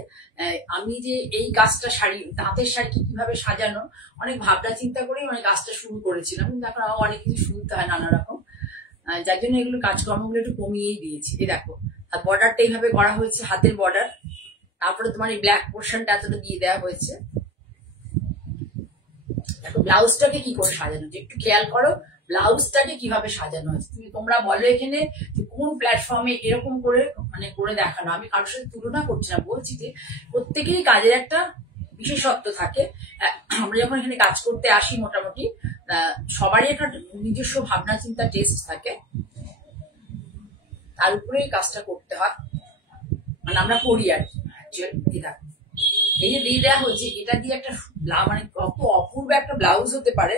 আমি যে এই কাজটা শাড়ি, তাঁতের শাড়িকে কিভাবে সাজানো, অনেক ভাবনা চিন্তা করেই মানে কাজটা শুরু করেছিলাম, কিন্তু এখন আমার অনেক কিছু শুনতে হয় নানা রকম, যার জন্য এগুলো কাজকর্মগুলো একটু কমিয়েই দিয়েছি। এই দেখো আর বর্ডারটা এইভাবে করা হয়েছে, হাতের বর্ডার, তারপরে তোমার এই ব্ল্যাক পোর্শনটা এতটা দিয়ে দেওয়া হয়েছে। দেখো ব্লাউজটাকে কি করে সাজানো, একটু খেয়াল করো ব্লাউজটাকে কিভাবে সাজানো হয়েছে। তোমরা বলো এখানে কোন প্ল্যাটফর্মে এরকম করে মানে করে দেখানো, আমি কারোর সাথে তুলনা করছি না, বলছি যে প্রত্যেকেরই কাজের একটা বিশেষত্ব থাকে। আমরা যখন এখানে কাজ করতে আসি মোটামুটি সবারই একটা নিজস্ব ভাবনা চিন্তা টেস্ট থাকে, তার উপরেই কাজটা করতে হয়, মানে আমরা করি আর কি। এই যে দিয়ে দেওয়া হয়েছে, এটা দিয়ে একটা মানে কত অপূর্ব একটা ব্লাউজ হতে পারে।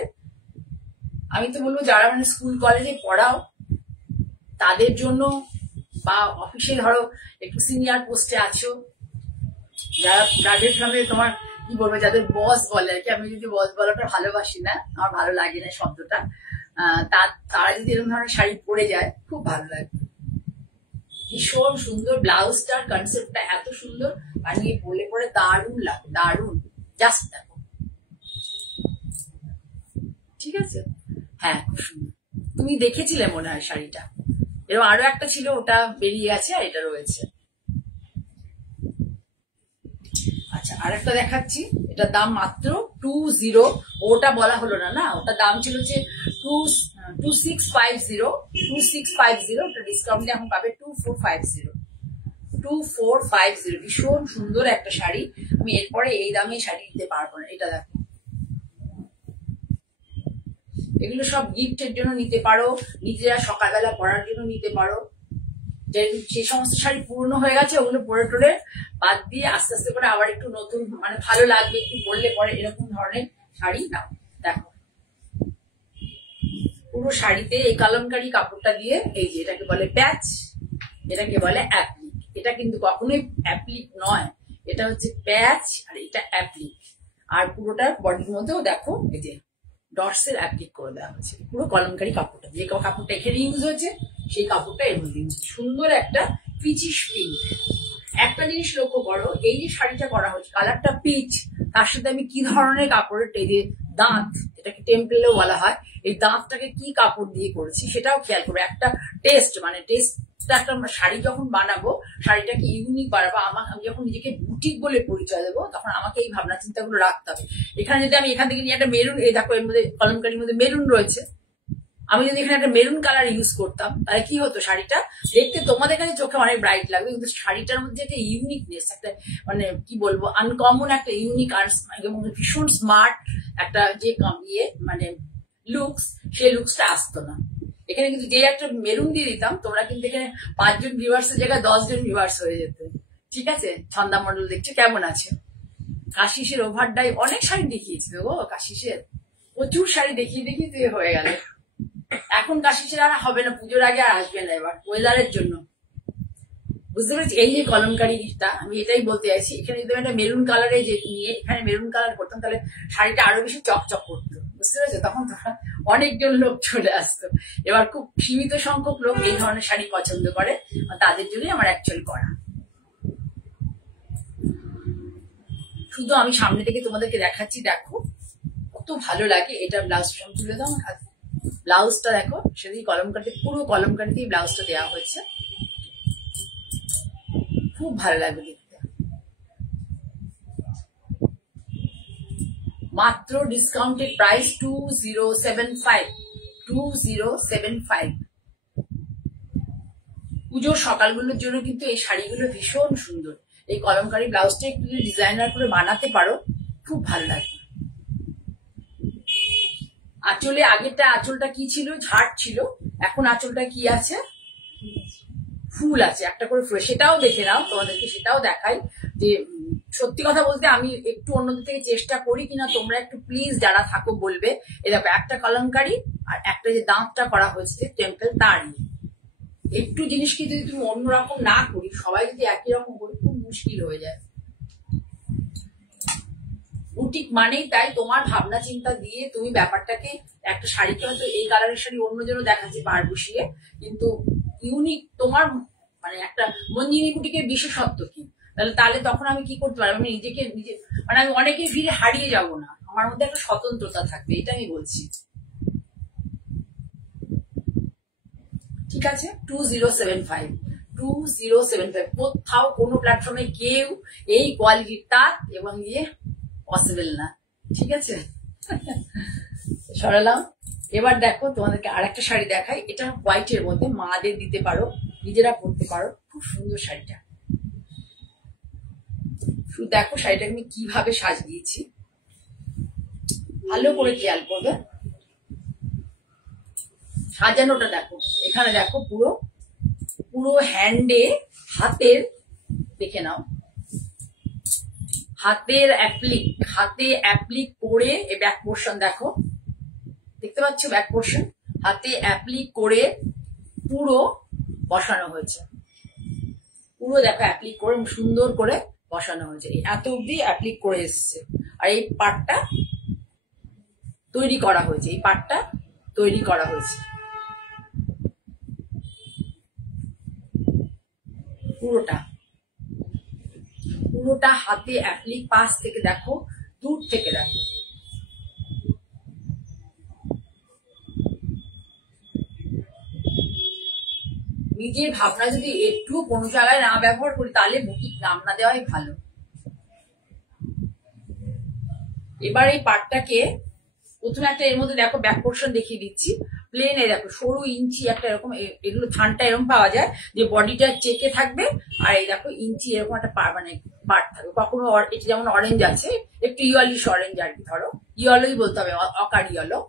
আমি তো বলবো যারা মানে স্কুল কলেজে পড়াও তাদের জন্য, বা অফিসে ধরো একটু সিনিয়র পোস্টে আছো, যারা প্রাইভেট ফার্মে তোমার কি বলবো, যাদের বস বলে আর কি, আমি যদি বস বলাটা ভালোবাসি না, আমার ভালো লাগে না শব্দটা, তারা যদি এরকম ধরনের শাড়ি পরে যায় খুব ভালো লাগে। ভীষণ সুন্দর ব্লাউজটার কনসেপ্টটা এত সুন্দর, বানিয়ে পরলে পরে দারুণ লাগে, দারুণ। জাস্ট দেখো, ঠিক আছে, হ্যাঁ খুব সুন্দর। তুমি দেখেছিলে মনে হয় শাড়িটা, এরকম আরো একটা ছিল, ওটা বেরিয়ে গেছে, আর এটা রয়েছে। আচ্ছা আরেকটা দেখাচ্ছি, এটার দাম মাত্র 20, ওটা বলা হলো না, ওটার দাম ছিল যে 2650, ওটা ডিসকাউন্টে এখন পাবে 2450, ভীষণ সুন্দর একটা শাড়ি। আমি এরপরে এই দামে শাড়ি নিতে পারবো না। এটা দেখো, এগুলো সব গিফটের জন্য নিতে পারো, নিজেরা সকালবেলা পরার জন্য নিতে পারো। যে সমস্ত শাড়ি পুরনো হয়ে গেছে ওগুলো পরে টোরে বাদ দিয়ে আস্তে আস্তে করে আবার একটু নতুন, মানে ভালো লাগবে একটু পরলে পরে, এরকম ধরনের শাড়ি নাও। দেখো পুরো শাড়িতে এই কালামকারী কাপড়টা দিয়ে, এই যে এটাকে বলে প্যাচ, এটাকে বলে অ্যাপ্লিক। এটা কিন্তু কখনোই অ্যাপ্লিক নয়, এটা হচ্ছে প্যাচ, আর এটা অ্যাপ্লিক। আর পুরোটা বডির মধ্যেও দেখো এই যে ডটসের অ্যাপ্লিক করে দেওয়া হয়েছে। পুরো কলমকারী কাপড়টা, যে কাপড়টা এখানে ইউজ হয়েছে সেই কাপড়টা এর মধ্যে ইউজ, সুন্দর একটা পিচিশ পিঙ্ক, একটা জিনিস লক্ষ্য করো, এই যে শাড়িটা করা হচ্ছে কালারটা পিচ, তার সাথে আমি কি ধরনের কাপড়ের, এই যে দাঁত, এটাকে টেম্পলেও বলা হয়, এই দাঁতটাকে কি কাপড় দিয়ে করেছি সেটাও খেয়াল করবে। একটা টেস্ট, মানে টেস্ট একটা শাড়ি যখন বানাবো, শাড়িটাকে ইউনিক বানাবো, আমি যখন নিজেকে বুটিক বলে পরিচয় দেবো, তখন আমাকে এই ভাবনা চিন্তাগুলো রাখতে হবে। এখানে যদি আমি এখান থেকে নিয়ে একটা মেরুন, এই দেখো এর মধ্যে কলমকারির মধ্যে মেরুন রয়েছে, আমি যদি এখানে একটা মেরুন কালার ইউজ করতাম তাহলে কি হতো, শাড়িটা দেখতে তোমাদের কাছে চোখে অনেক ব্রাইট লাগবে, কিন্তু শাড়িটার মধ্যে একটা ইউনিকনেস, একটা মানে কি বলবো আনকমন একটা ইউনিক এবং ভীষণ স্মার্ট একটা যে মানে লুকস, সেই লুকসটা আসতো না। এখানে কিন্তু যে একটা মেরুন দিয়ে দিতাম, তোমরা কিন্তু এখানে 5 জন ভিউয়ার্স এর জায়গায় 10 জন ভিউয়ার্স হয়ে যেত। ঠিক আছে, ছন্দা মন্ডল দেখছো কেমন আছে? কাশিসের ওভারডাই অনেক শাড়ি দেখিয়েছিল গো, কাশিসের প্রচুর শাড়ি দেখিয়ে দেখিয়ে তুই হয়ে গেল। এখন কাশিসের আর হবে না, পুজোর আগে আর আসবে না, এবার ওয়েদারের জন্য। বুঝতে পেরেছি? এই যে কলমকারিটা, আমি এটাই বলতে চাইছি, এখানে যদি একটা মেরুন কালারে যে নিয়ে এখানে মেরুন কালার করতাম, তাহলে শাড়িটা আরো বেশি চকচক করতো। বুঝতে পেরেছো? তখন অনেকজন লোক চলে আসতো। এবার খুব সীমিত সংখ্যক লোক এই ধরনের শাড়ি পছন্দ করে, তাদের জন্যই আমার অ্যাকচুয়াল করা। শুধু আমি সামনে থেকে তোমাদেরকে দেখাচ্ছি, দেখো কত ভালো লাগে। এটা ব্লাউজ তুলে দাও আমার হাতে। ব্লাউজটা দেখো, সেদিকে কলমকারি, পুরো কলমকারিতেই ব্লাউজটা দেওয়া হয়েছে, খুব ভালো লাগবে দেখতে। মাত্র ডিসকাউন্টেড প্রাইস 2075। পুজোর সকালগুলোর জন্য কিন্তু এই শাড়িগুলো ভীষণ সুন্দর। এই কলমকারি ব্লাউজটা একটু যদি ডিজাইনার করে বানাতে পারো, খুব ভালো লাগবে। আঁচলে, আগেরটা আঁচলটা কি ছিল, ঝাড় ছিল, এখন আঁচলটা কি আছে, ফুল আছে, একটা করে ফুল। সেটাও দেখে নাও, তোমাদেরকে সেটাও দেখাই। যে সত্যি কথা বলতে আমি একটু অন্যদের থেকে চেষ্টা করি কিনা, তোমরা একটু প্লিজ যারা থাকো বলবে। এ দেখো একটা কলমকারি আর একটা যে দাঁতটা করা হয়েছে টেম্পল, তারই একটু জিনিসকে যদি তুমি অন্যরকম না করি, সবাই যদি একই রকম করি, খুব মুশকিল হয়ে যায়। বুটিক মানেই তাই, তোমার ভাবনা চিন্তা দিয়ে তুমি ব্যাপারটাকে, একটা শাড়িকে হয়তো এই কালারের শাড়ি অন্যজনও দেখাচ্ছে পাড় বসিয়ে, কিন্তু ইউনিক তোমার, মানে একটা মঞ্জিনী বুটিকের বিশেষত্ব কি, তাহলে তখন আমি কি করতে পারবো, আমি নিজে মানে আমি অনেকের ভিড়ে হারিয়ে যাব না, আমার মধ্যে একটা স্বতন্ত্রতা থাকবে, এটা আমি বলছি। ঠিক আছে, 2075 কোথাও কোনো প্ল্যাটফর্মে কেউ এই কোয়ালিটির তার এবং ইয়ে পসিবল না। ঠিক আছে, সরালাম। এবার দেখো তোমাদেরকে আরেকটা শাড়ি দেখাই, এটা হোয়াইটের মধ্যে, মাদের দিতে পারো, নিজেরা পরতে পারো, খুব সুন্দর শাড়িটা। শুধু দেখো শাড়িটাকে আমি কিভাবে সাজ দিয়েছি, ভালো করে খেয়াল করবে। সাজানোটা দেখো, এখানে দেখো পুরো পুরো হ্যান্ডে, হাতের, দেখে নাও, হাতে অ্যাপ্লিক করে এই ব্যাক পোর্শন দেখো, দেখতে পাচ্ছ ব্যাক পোর্শন, হাতে অ্যাপ্লিক করে পুরো বসানো হয়েছে, পুরো দেখো অ্যাপ্লিক করে সুন্দর করে বসানো হয়েছে, এত অব্দি অ্যাপ্লিক করে এসছে। আর এই পার্টটা তৈরি করা হয়েছে, এই পার্টটা তৈরি করা হয়েছে পুরোটা হাতে অ্যাপ্লিক, পাশ থেকে দেখো, দূর থেকে দেখো, নিজের ভাবনা যদি একটু কোনো জায়গায় না ব্যবহার করি, তাহলে বুটিক নাম না দেওয়াই ভালো। এবার এই পার্টটাকে প্রথমে একটা এর মধ্যে দেখো ব্যাক পোর্শন দেখিয়ে দিচ্ছি, প্লেনে দেখো সরু ইঞ্চি একটা এরকম, এগুলো থানটা এরকম পাওয়া যায় যে বডিটা চেকে থাকবে, আর এই দেখো ইঞ্চি এরকম একটা মানে পার্ট থাকবে। কখনো এটা যেমন অরেঞ্জ আছে, একটু ইয়েলিশ অরেঞ্জ আর কি, ধরো ইয়েলোই বলতে হবে, অকার ইয়েলো।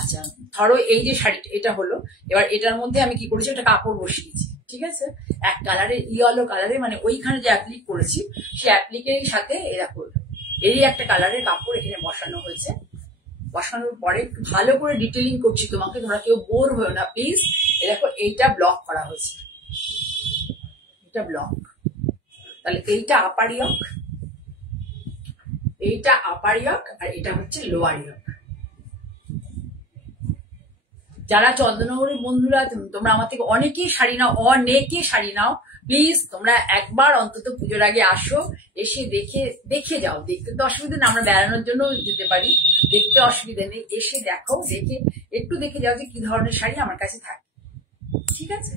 আচ্ছা, ধরো এই যে শাড়িটা এটা হলো, এবার এটার মধ্যে আমি কি করেছি, একটা কাপড় বসিয়েছি। ঠিক আছে, এক কালারের, ইয়েলো কালারে, মানে ওইখানে যে অ্যাপ্লিক করেছি সেই অ্যাপ্লিকের সাথে এরকম এরই একটা কালারের কাপড় এখানে বসানো হয়েছে। বসানোর পরে একটু ভালো করে ডিটেলিং করছি তোমাকে, তোমরা কেউ বোর হয়েও না প্লিজ। দেখো এইটা ব্লক করা হয়েছে, এটা ব্লক, তাহলে এইটা আপার ইয়ক, এইটা আপার ইয়ক, আর এটা হচ্ছে লোয়ার ইয়ক। যারা চন্দননগরের বন্ধুরা তোমরা আমার থেকে অনেকেই শাড়ি নাও, প্লিজ তোমরা একবার অন্তত পুজোর আগে আসো, এসে দেখে যাও। দেখতে তো অসুবিধা নেই, আমরা বেড়ানোর জন্য যেতে পারি, দেখতে অসুবিধা নেই। এসে দেখো, একটু দেখে যাও যে কি ধরনের শাড়ি আমার কাছে থাকে। ঠিক আছে,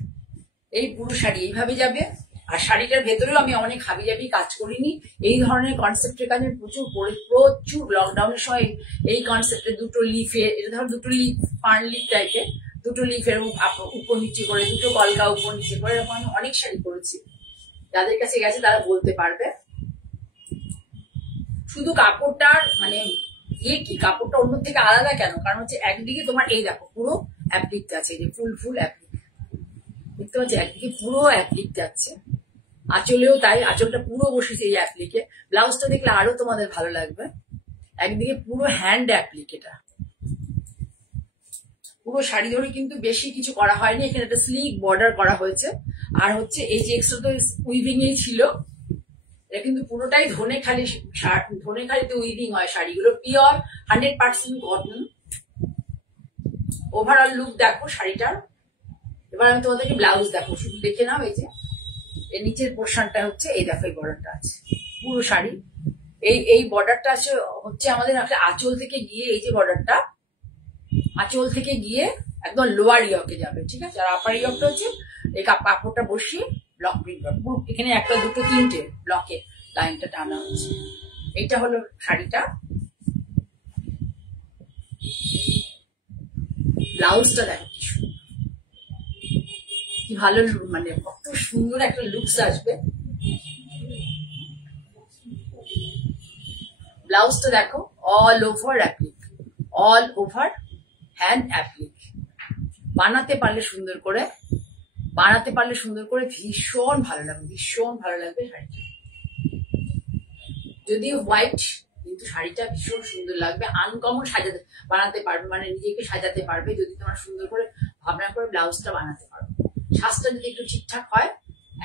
এই পুরো শাড়ি এইভাবে যাবে। আর শাড়িটার ভেতরেও আমি অনেক হাবিজাবি কাজ করিনি, এই ধরনের কনসেপ্টের কাজে প্রচুর লকডাউনের সময় এই কনসেপ্টে দুটো লিফের, এটা ধরো দুটো লিফ, পান লিফ টাইপের, দুটো লিফের উপর নিচে করে, দুটো কলকা উপর নিচে করে, এরকম আমি অনেক শাড়ি করেছি। যাদের কাছে গেছে তারা বলতে পারবে। শুধু কাপড়টার মানে কি কাপড়টা অন্য থেকে আলাদা কেন, কারণ হচ্ছে একদিকে তোমার এই দেখো পুরো অ্যাপ্লিক আছে, এই যে ফুল অ্যাপ্লিক দেখতে পাচ্ছি, একদিকে পুরো অ্যাপ্লিক যাচ্ছে, আঁচলেও তাই, আঁচলটা পুরো বসেছে এই অ্যাপ্লিকে। ব্লাউজটা দেখলে আরো তোমাদের ভালো লাগবে, একদিকে পুরো হ্যান্ড অ্যাপ্লিক। এটা পুরো শাড়ি ধরে কিন্তু বেশি কিছু করা হয়নি, এখানে একটা স্লিক বর্ডার করা হয়েছে। আর হচ্ছে এই যে এক্সট্রা তো উইভিং এই ছিল, এটা কিন্তু পুরোটাই ধনেখালিতে উইভিং হয় শাড়িগুলো, পিওর 100% কটন। ওভারঅল লুক দেখো শাড়িটার। এবার আমি তোমাদেরকে ব্লাউজ দেখো, শুধু দেখে নাও। এই যে এর নিচের পোর্শনটা হচ্ছে এই দেখো, এই বর্ডারটা আছে পুরো শাড়ি। এই বর্ডারটা আছে হচ্ছে আমাদের আঁচল থেকে গিয়ে, এই যে বর্ডারটা আঁচল থেকে গিয়ে একদম লোয়ার ইয়কে যাবে। ঠিক আছে, আর আপার ইয়কটা হচ্ছে এই কাপড়টা বসিয়ে ব্লক প্রিন্ট, এখানে একটা দুটো তিনটে ব্লকে লাইনটা টানা হচ্ছে। এইটা হলো শাড়িটা। ব্লাউজটা দেখো কি সুন্দর, কি ভালো, মানে কত সুন্দর একটা লুকস আসবে। ব্লাউজটা দেখো, all over applique, all over hand applique. বানাতে পারলে সুন্দর করে ভীষণ ভালো লাগবে শাড়িটা। যদিও হোয়াইট, কিন্তু শাড়িটা ভীষণ সুন্দর লাগবে। আনকমন বানাতে পারবে, মানে নিজেকে সাজাতে পারবে যদি তোমরা সুন্দর করে ভাবনা করে ব্লাউজটা বানাতে পারো। সাজটা যদি একটু ঠিকঠাক হয়,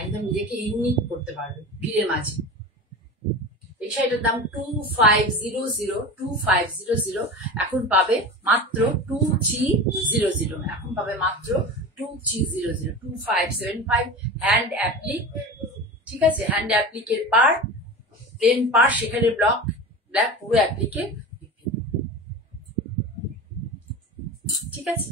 একদম নিজেকে ইউনিক করতে পারবে ভিড়ের মাঝে। এই শাড়িটার দাম 2500 এখন পাবে মাত্র 2300, এখন পাবে মাত্র 2300, 2575 হ্যান্ড অ্যাপ্লিক। ঠিক আছে, হ্যান্ড অ্যাপ্লিকের পার, প্লেন পার, সেখানে ব্লক ব্ল্যাক, পুরো অ্যাপ্লিকে। ঠিক আছে,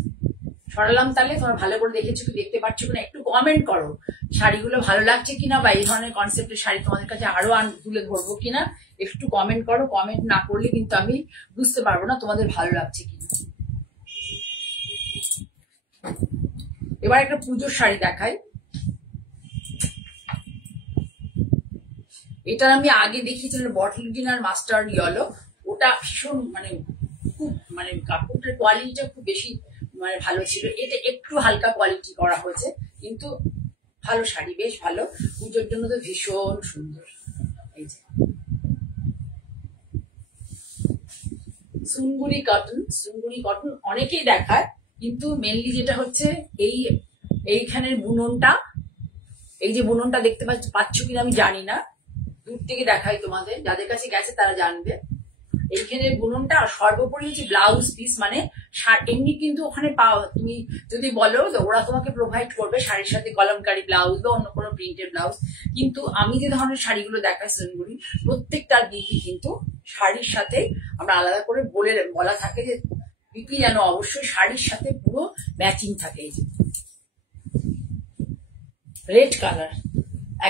সরালাম। তাহলে তোমরা ভালো করে দেখেছো কি, দেখতে পাচ্ছ কিনা একটু কমেন্ট করো, শাড়িগুলো ভালো লাগছে কিনা, বা এই ধরনের কনসেপ্টের শাড়ি তোমাদের কাছে আরো তুলে ধরবো কিনা, একটু কমেন্ট করো। কমেন্ট না করলে কিন্তু আমি বুঝতে পারবো না তোমাদের ভালো লাগছে কিনা। এবার একটা পুজোর শাড়ি দেখাই। এটা আমি আগে দেখিয়েছিলাম, বটল গ্রিন আর মাস্টার্ড ইয়েলো। ওটা ভীষণ মানে কাপড়টার কোয়ালিটিটা খুব বেশি মানে ভালো ছিল। এটা একটু হালকা কোয়ালিটি করা হয়েছে, কিন্তু ভালো শাড়ি, বেশ ভালো। পুজোর জন্য তো ভীষণ সুন্দর। এই যে সুনগুরি কটন অনেকেই দেখায়, কিন্তু মেনলি যেটা হচ্ছে এইখানের বুননটা, এই যে বুননটা দেখতে পাচ্ছ কিনা আমি জানি না, দূর থেকে দেখাই তোমাদের, যাদের কাছে গেছে তারা জানবে। এইখানের বুননটা, আর সর্বোপরি হচ্ছে ব্লাউজ পিস, মানে এমনি কিন্তু ওখানে তুমি যদি বলো ওরা তোমাকে প্রোভাইড করবে শাড়ির সাথে কলমকারি ব্লাউজ বা অন্য কোনো প্রিন্টেড ব্লাউজ। কিন্তু আমি যে ধরনের শাড়িগুলো দেখাই সুনগুরি, প্রত্যেকটার বিক্রি কিন্তু শাড়ির সাথে আমরা আলাদা করে বলা থাকে যে বিক্রি যেন অবশ্যই শাড়ির সাথে পুরো ম্যাচিং থাকে। এই যে রেড কালার,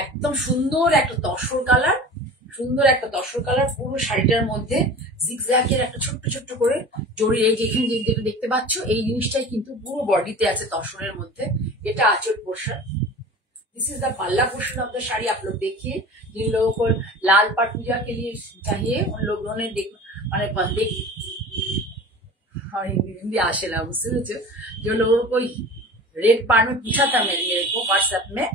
একদম সুন্দর একটা তসর কালার, পুরো শাড়িটার মধ্যে জিগজ্যাগের একটা ছোট্ট করে জড়ি, এই যে এখানে যেটা দেখতে পাচ্ছ, এই জিনিসটাই কিন্তু পুরো বডিতে আছে তসরের মধ্যে। এটা आंचल पोर्शन, दिस इज द पल्ला पोर्शन ऑफ द साड़ी। आप लोग देखिए, जिन लोगों को लाल पाट पूजा के लिए चाहिए उन लोगों ने मैंने हिंदी आशेला बुझते पेरेछो, जो लोगों को रेड पार्ट में पूछा था मेरे को व्हाट्सएप में,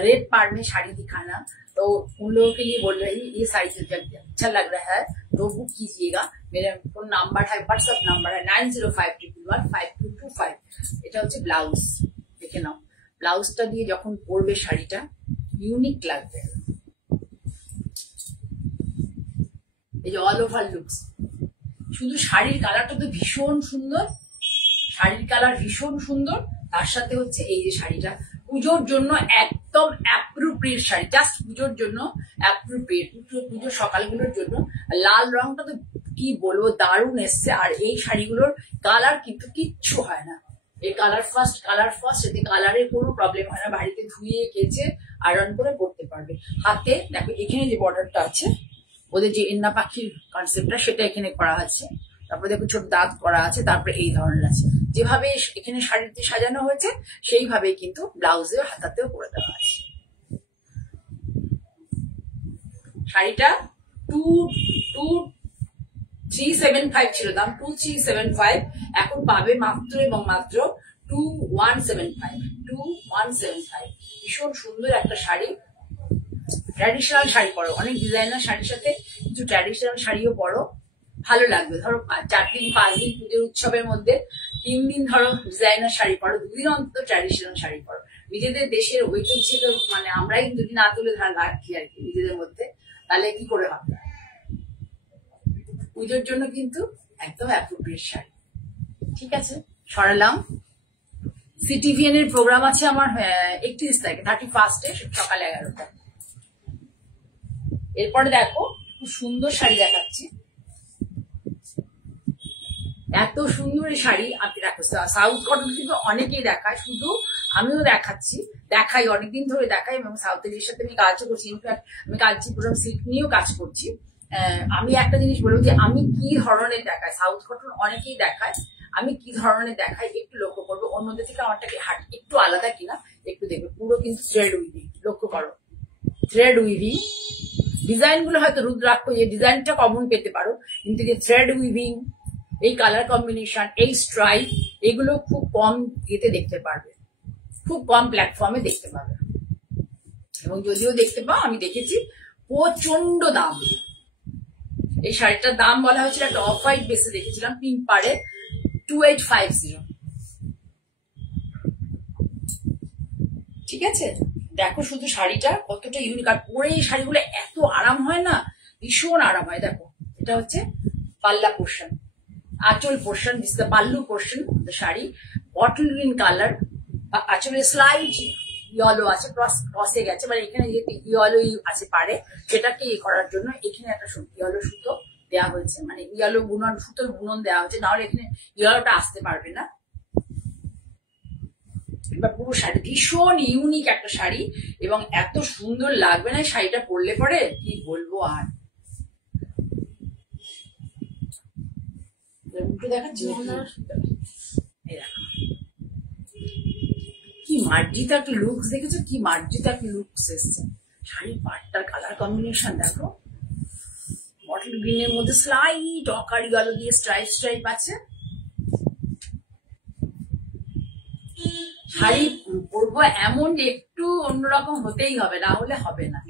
रेड पार्ट में साड़ी दिखाना, तो उन लोगों के लिए बोल रही ये साड़ी से अच्छा लग रहा है तो बुक कीजिएगा। मेरा फोन नंबर है, व्हाट्सएप नंबर है 9051115225। এটা হচ্ছে ব্লাউজ, দেখে নাও। ব্লাউজটা দিয়ে যখন পরবে শাড়িটা ইউনিক লাগবে। এই যে অল ওভার লুকস, শুধু শাড়ির কালারটা তো ভীষণ সুন্দর, তার সাথে হচ্ছে এই যে শাড়িটা পুজোর জন্য একদম অ্যাপ্রুভ অ্যাপ্রোপ্রিয়েট শাড়ি, জাস্ট পুজোর জন্য অ্যাপ্রোপ্রিয়েট, পুজোর সকালগুলোর জন্য। লাল রংটা তো কি বলবো, দারুণ এসছে। আর এই শাড়িগুলোর কালার কিন্তু কিচ্ছু হয় না, এই কালার ফার্স্ট, এতে কালারের কোনো প্রবলেম হয় না। বাড়িতে ধুয়ে কেচে আয়রন করে পরতে পারবে। হাতে দেখো এখানে যে বর্ডারটা আছে, ওদের যে এন্না পাখির কনসেপ্টটা সেটা এখানে করা আছে। তারপরে দেখো ছোট দাঁত করা আছে, তারপরে এই ধরনের আছে। যেভাবে এখানে শাড়িতে সাজানো হয়েছে সেইভাবেই কিন্তু ব্লাউজেও হাতাতেও করে দেওয়া আছে। শাড়িটা 2375 ছিল দাম, 2375, এখন পাবে মাত্র এবং মাত্র 2175। ভীষণ সুন্দর একটা শাড়ি। ট্র্যাডিশনাল শাড়ি পরো, অনেক ডিজাইনার শাড়ির সাথে কিছু ট্র্যাডিশনাল শাড়িও পরো, ভালো লাগবে। ধরো 4 দিন 5 দিন পুজোর উৎসবের মধ্যে 3 দিন ধরো ডিজাইনার শাড়ি পরো, 2 দিন অন্তত ট্র্যাডিশনাল শাড়ি পরো। নিজেদের দেশের ঐতিহ্যকে মানে আমরাই যদি না তুলে ধরা রাখি আর কি নিজেদের মধ্যে, তাহলে কি করে হবে? পুজোর জন্য কিন্তু একদম অ্যাপ্রোপ্রিয়েট শাড়ি। ঠিক আছে, সরালাম। সিটিভিএন এর প্রোগ্রাম আছে আমার 31 তারিখে, 31 সকাল 11টা। এরপরে দেখো খুব সুন্দর শাড়ি দেখাচ্ছি, এত সুন্দর এই শাড়ি। আপনি দেখো সাউথ কটন কিন্তু অনেকেই দেখায়, শুধু আমিও দেখাই অনেকদিন ধরে দেখাই, এবং সাউথ এর সাথে আমি কাজও করছি। ইনফ্যাক্ট আমি কাঞ্চিপুরম সিল্ক নিয়েও কাজ করছি। আমি একটা জিনিস বলবো যে আমি কি ধরনের দেখাই, সাউথ কটন অনেকেই দেখায়, আমি কি ধরনের দেখাই একটু লক্ষ্য করবো। অন্যদের থেকে আমারটাকে একটু আলাদা কিনা একটু দেখবে। পুরো কিন্তু থ্রেড উইভিং, লক্ষ্য করো থ্রেড উইভিং। ডিজাইন গুলো হয়তো রুদ্রাক্ষ যে ডিজাইনটা কমন পেতে পারো, কিন্তু যে থ্রেড উইভিং, এই কালার কম্বিনেশন, এই স্ট্রাইপ, এগুলো খুব কম ইয়েতে দেখতে পারবে, খুব কম প্ল্যাটফর্মে দেখতে পাবে। এবং যদিও দেখতে পাও, আমি দেখেছি প্রচন্ড দাম। এই শাড়িটার দাম বলা হয়েছিল একটা অফ হোয়াইট বেসে দেখেছিলাম, পিঙ্ক পাড়ে 2850। ঠিক আছে, দেখো শুধু শাড়িটা কতটা ইউনিক। আর পরে এই শাড়িগুলো এত আরাম হয় না, ভীষণ আরাম হয়। দেখো এটা হচ্ছে পাল্লা পোর্শন, আঁচল portion, this the pallu portion sari, bottle green colour. আঁচলে স্লাইট ইয়েলো আছে, ক্রসে গেছে, মানে এখানে যেহেতু ইয়েলো আছে পারে, সেটাকে করার জন্য এখানে একটা ইয়েলো সুতো দেওয়া হয়েছে, মানে ইয়েলো বুনন, সুতোর বুনন দেওয়া হয়েছে, নাহলে এখানে ইয়েলোটা আসতে পারবে না। এবার পুরো শাড়ি ভীষণ ইউনিক একটা শাড়ি, এবং এত সুন্দর লাগবে না শাড়িটা পরলে পরে, কি বলবো। আর দেখাচ্ছি কি মার্জিত একটা লুকস, দেখেছো কি মার্জিত একটা লুকস এসছে। শাড়ির পাটটার কালার কম্বিনেশন দেখো, বটল গ্রিনের মধ্যে স্লাইট অকার ইয়েলো দিয়ে স্ট্রাইপ আছে। শাড়ি পরবো এমন একটু অন্যরকম হতেই হবে, না হলে হবে না।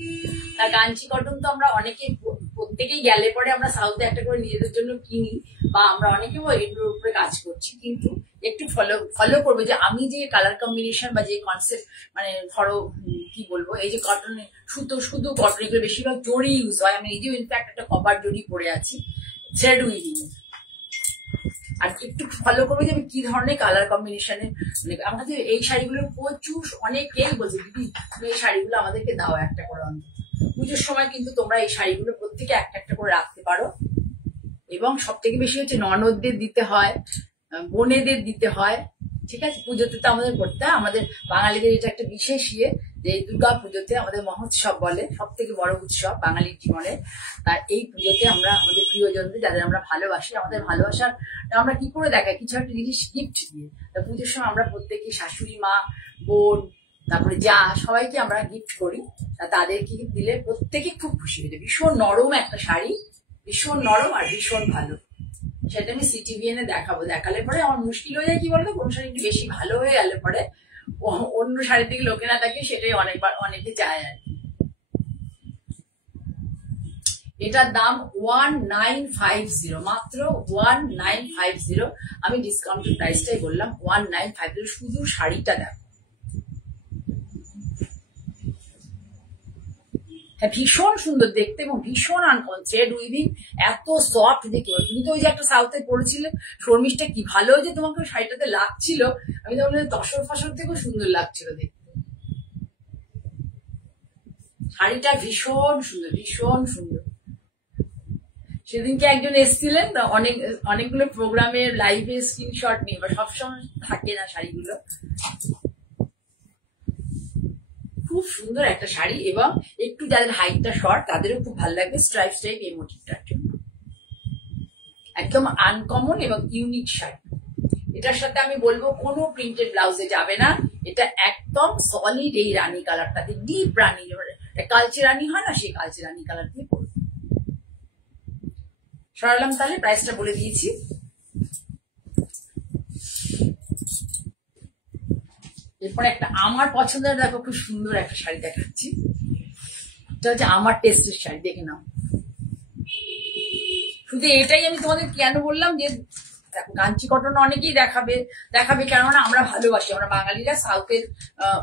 তা কাঞ্চি কটন তো আমরা অনেকে প্রত্যেকেই গেলে পরে আমরা সাউথে একটা করে নিজেদের জন্য কিনি, বা আমরা অনেকেও এগুলোর উপরে কাজ করছি, কিন্তু একটু ফলো করবো যে আমি যে কালার কম্বিনেশন বা যে কনসেপ্ট, মানে ধরো কি বলবো, এই যে কটনে সুতো, শুধু কটন, এগুলো বেশিরভাগ জড়ি ইউজ হয়। আমি নিজেও ইনফ্যাক্ট একটা কপার জড়ি পরে আছি থ্রেড উইভিং। আর একটু ফলো করবো যে আমি কি ধরনের কালার কম্বিনেশনে, আমাদের এই শাড়িগুলো প্রচুর অনেকেই বলছে দিদি তুমি এই শাড়িগুলো আমাদেরকে দাও একটা করে অন্তত। পুজোর সময় কিন্তু তোমরা এই শাড়িগুলো প্রত্যেকে একটা একটা করে রাখতে পারো। এবং সব থেকে বেশি হচ্ছে ননদদের দিতে হয়, বোনেদের দিতে হয়। ঠিক আছে, পুজোতে তো আমাদের করতে হয়, আমাদের বাঙালিদের এটা একটা বিশেষ যে দুর্গা পুজোতে আমাদের মহোৎসব বলে, সব থেকে বড় উৎসব বাঙালির জীবনে। তার এই পুজোতে আমরা আমাদের প্রিয়জনদের, যাদের আমরা ভালোবাসি, আমাদের ভালোবাসার আমরা কি করে দেখাই, কিছু একটা জিনিস গিফট দিয়ে। পুজোর সময় আমরা প্রত্যেকে শাশুড়ি মা, বোন, তারপরে যা, সবাইকে আমরা গিফট করি। তাদেরকে দিলে প্রত্যেকে খুব খুশি হয়ে যায়। ভীষণ নরম একটা শাড়ি, ভীষণ নরম আর ভীষণ ভালো। সেটা আমি সিটিভিএন এ দেখাবো, দেখালে পরে আমার মুশকিল হয়ে যায়, কি বলতো, কোন শাড়ি একটু বেশি ভালো হয়ে গেলে পরে অন্য শাড়ির দিকে লোকে না থাকে, সেটাই অনেকে চায় আর কি। এটার দাম 1950, মাত্র 1950। আমি ডিসকাউন্টেড প্রাইসটাই বললাম 1950। শুধু শাড়িটা দেখো, হ্যাঁ ভীষণ সুন্দর দেখতে এবং ভীষণ আনকমন। থ্রেড উইভিং এত সফট দেখে, তুমি তো ওই যে একটা সাউথে পড়েছিলে শর্মিষ্ঠা, কি ভালো যে তোমাকে শাড়িটাতে লাগছিল, আমি তো বললাম তসর ফসর থেকেও সুন্দর লাগছিল দেখতে। শাড়িটা ভীষণ সুন্দর, ভীষণ সুন্দর। সেদিনকে একজন এসেছিলেন, অনেকগুলো প্রোগ্রামে লাইভে স্ক্রিনশট নিয়ে, বা সবসময় থাকে না শাড়িগুলো। খুব সুন্দর একটা শাড়ি, এবং একটু যাদের হাইটটা শর্ট তাদেরও খুব ভালো লাগবে স্ট্রাইপ স্ট্রাইপ এই মোটিভটার জন্য। একদম আনকমন এবং ইউনিক শাড়ি। এটার সাথে আমি বলবো কোনো প্রিন্টেড ব্লাউজে যাবে না, এটা একদম সলিড এই রানী কালারটাতে, ডিপ রানী, কালচে রানী হয় না, সেই কালচে রানী কালার দিয়ে পড়বে। সরালাম, তাহলে প্রাইসটা বলে দিয়েছি। এরপরে একটা আমার পছন্দের, দেখো খুব সুন্দর একটা শাড়ি দেখাচ্ছি, এটা হচ্ছে আমার টেস্টের শাড়ি, দেখে নাও। শুধু এটাই আমি তোমাদের কেন বললাম যে দেখো কাঞ্চি কটন অনেকেই দেখাবে কেননা আমরা ভালোবাসি, আমরা বাঙালিরা সাউথের,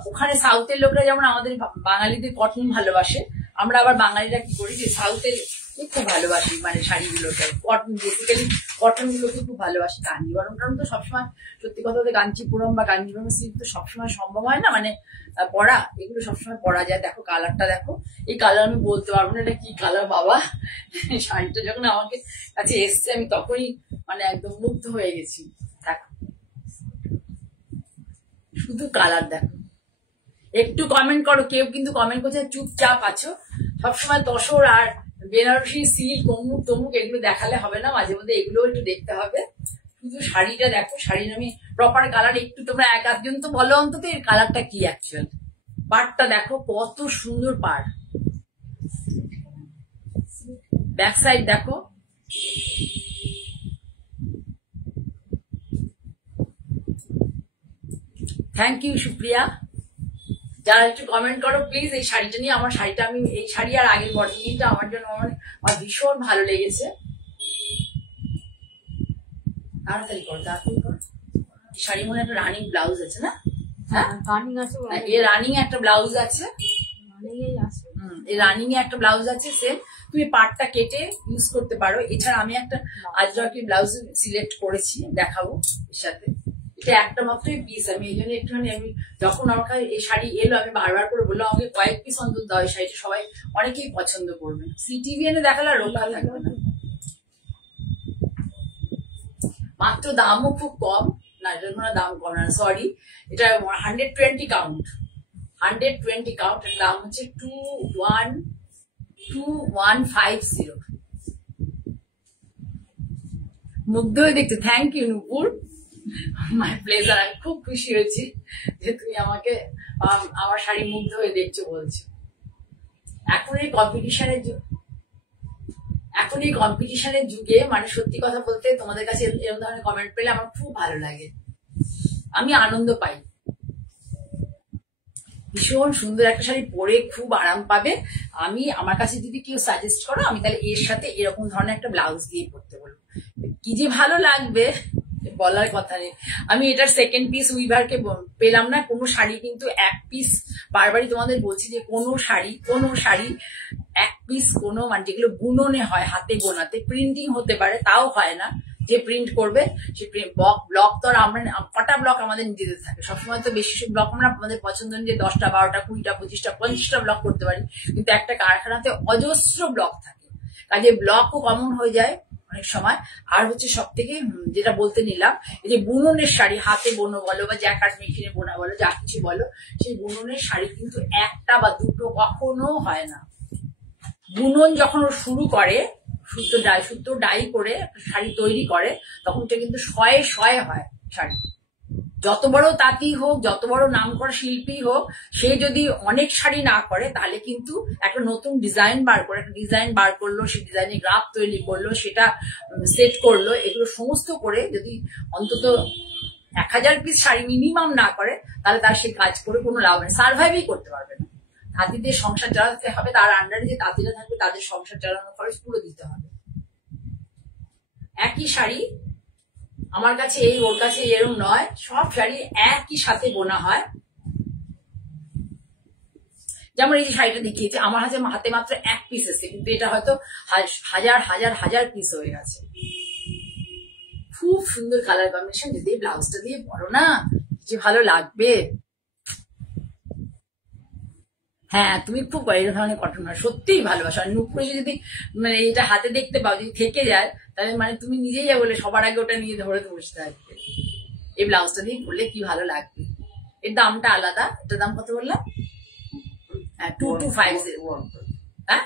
ওখানে সাউথের লোকরা যেমন আমাদের বাঙালিদের কটন ভালোবাসে, আমরা আবার বাঙালিরা কি করি যে সাউথের খুব ভালোবাসি, মানে শাড়িগুলোকে, কটন বেসিক্যালি কটন গুলোকে খুব ভালোবাসি। কাঞ্জিবরম তো সবসময়, সত্যি কথা বলতে কাঞ্চিপুরম বা কাঞ্জিবরম সিল্ক তো সবসময় সম্ভব হয় না, মানে পরা, এগুলো সবসময় পরা যায়। দেখো কালারটা দেখো, এই কালার আমি বলতে পারবো না এটা কি কালার বাবা। শাড়িটা যখন আমাকে কাছে এসছে আমি তখনই মানে একদম মুগ্ধ হয়ে গেছি। দেখো শুধু কালার দেখো, একটু কমেন্ট করো, কেউ কিন্তু কমেন্ট করছে চুপচাপ আছো, সবসময় তসর আর বেনারসি সিল্ক অমুক তমুক এগুলো দেখালে হবে না, মাঝে মধ্যে এগুলো একটু দেখতে হবে। শুধু শাড়িটা দেখো, শাড়ির আমি প্রপার কালার, একটু তোমরা এক আধজন তো বলো অন্তত এর কালারটা কি অ্যাকচুয়াল। পাড়টা দেখো কত সুন্দর পাড়, ব্যাক সাইড দেখো, থ্যাংক ইউ সুপ্রিয়া। যারা একটু কমেন্ট করো প্লিজ এই শাড়িটা নিয়ে, আমার শাড়িটা, আমি এই শাড়ি আর আগের বডিটা আমার জন্য আমার ভীষণ ভালো লেগেছে। তাড়াতাড়ি করো, তাড়াতাড়ি করো। শাড়ি মনে একটা রানিং ব্লাউজ আছে না? হ্যাঁ রানিং আছে, এর রানিং একটা ব্লাউজ আছে, এই রানিং এ একটা ব্লাউজ আছে, সেম তুমি পাটটা কেটে ইউজ করতে পারো। এছাড়া আমি একটা আজরাকি ব্লাউজ সিলেক্ট করেছি, দেখাবো এর সাথে। এটা একটা মাত্রই পিস, আমি এই জন্য একটুখানি, আমি যখন আমার কাছে এই শাড়ি এলো আমি বারবার করে বললাম আমাকে কয়েক পিস অন্তত দাও, এই শাড়িটা সবাই অনেকেই পছন্দ করবে। সিটিভি এনে দেখালে আর রোগা থাকবে না। মাত্র দামও খুব কম না, এটার কোনো দাম কম না, সরি, এটা 120 কাউন্ট, 120 কাউন্ট, এর দাম হচ্ছে 2150। মুগ্ধ হয়ে দেখছো, thank you Nupur, my pleasure. আমি খুব খুশি হয়েছি যে তুমি আমাকে আমার শাড়ি মুগ্ধ হয়ে দেখছো বলছো। এখন এই কম্পিটিশনের যুগে মানে সত্যি কথা বলতে তোমাদের কাছে এরকম ধরনের কমেন্ট পেলে আমার খুব ভালো লাগে, আমি আনন্দ পাই। ভীষণ সুন্দর একটা শাড়ি পরে খুব আরাম পাবে। আমি আমার কাছে যদি কেউ সাজেস্ট করো, আমি তাহলে এর সাথে এরকম ধরনের একটা ব্লাউজ দিয়ে পরতে বলবো, কি যে ভালো লাগবে বলার কথা নেই। আমি এটার সেকেন্ড পিস উইভারকে পেলাম না, কোনো শাড়ি কিন্তু এক পিস, বারবারই তোমাদের বলছি যে কোনো শাড়ি এক পিস, কোনো মানে যেগুলো বুননে হয়, হাতে বোনাতে, প্রিন্টিং হতে পারে তাও হয় না, যে প্রিন্ট করবে সে ব্লক তো আর আমরা, কটা ব্লক আমাদের নিজেদের থাকে, সবসময় তো বেশি ব্লক আমরা আমাদের পছন্দ অনুযায়ী 10টা 12টা 20টা 25টা 50টা ব্লক করতে পারি, কিন্তু একটা কারখানাতে অজস্র ব্লক থাকে, কাজে ব্লকও কমন হয়ে যায় অনেক সময়। আর হচ্ছে সব থেকে যেটা বলতে নিলাম, এই যে বুননের শাড়ি, হাতে বোনো বলো বা জ্যাকার্ড মেশিনে বোনা বলো, যা কিছু বলো, সেই বুননের শাড়ি কিন্তু একটা বা দুটো কখনো হয় না। বুনন যখন ও শুরু করে, সুতো ডাই করে শাড়ি তৈরি করে, তখন এটা কিন্তু শয়ে শয়ে হয় শাড়ি। যত বড় তাঁতি হোক, যত বড় নাম করা শিল্পী হোক, সে যদি অনেক শাড়ি না করে তাহলে কিন্তু একটা নতুন ডিজাইন বার করলো, সেই ডিজাইনে গ্রাফ তৈরি করলো, সেটা সেট করলো, এগুলো সমস্ত করে যদি অন্তত 1000 পিস শাড়ি মিনিমাম না করে, তাহলে তার সেই কাজ করে কোনো লাভ নেই, সার্ভাইভই করতে পারবে না। তাঁতিদের সংসার চালাতে হবে, তার আন্ডারে যে তাঁতিরা থাকবে তাদের সংসার চালানোর খরচ পুরো দিতে হবে। একই শাড়ি আমার কাছে এই, ওর কাছে এরকম নয়, সব শাড়ি একই সাথে বোনা হয়। যেমন এই যে শাড়িটা দেখিয়েছে, আমার হাতে মাত্র এক পিস এসেছে, কিন্তু এটা হয়তো হাজার হাজার হাজার পিস হয়ে গেছে। খুব সুন্দর কালার কম্বিনেশন, যদি ব্লাউজটা দিয়ে পরো না যে ভালো লাগবে। হ্যাঁ, তুমি খুব এই ধরনের ঘটনা সত্যিই ভালোবাসো। আর নুপুরে যদি মানে এটা হাতে দেখতে পাও, যদি থেকে যায়, তাহলে মানে তুমি নিজেই যা বলে সবার আগে ওটা নিয়ে ধরে বসতে থাকবে। এই ব্লাউজটা দিয়ে পরলে কি ভালো লাগবে। এর দামটা আলাদা। এটার দাম কত বললাম? হ্যাঁ, 2250। হ্যাঁ,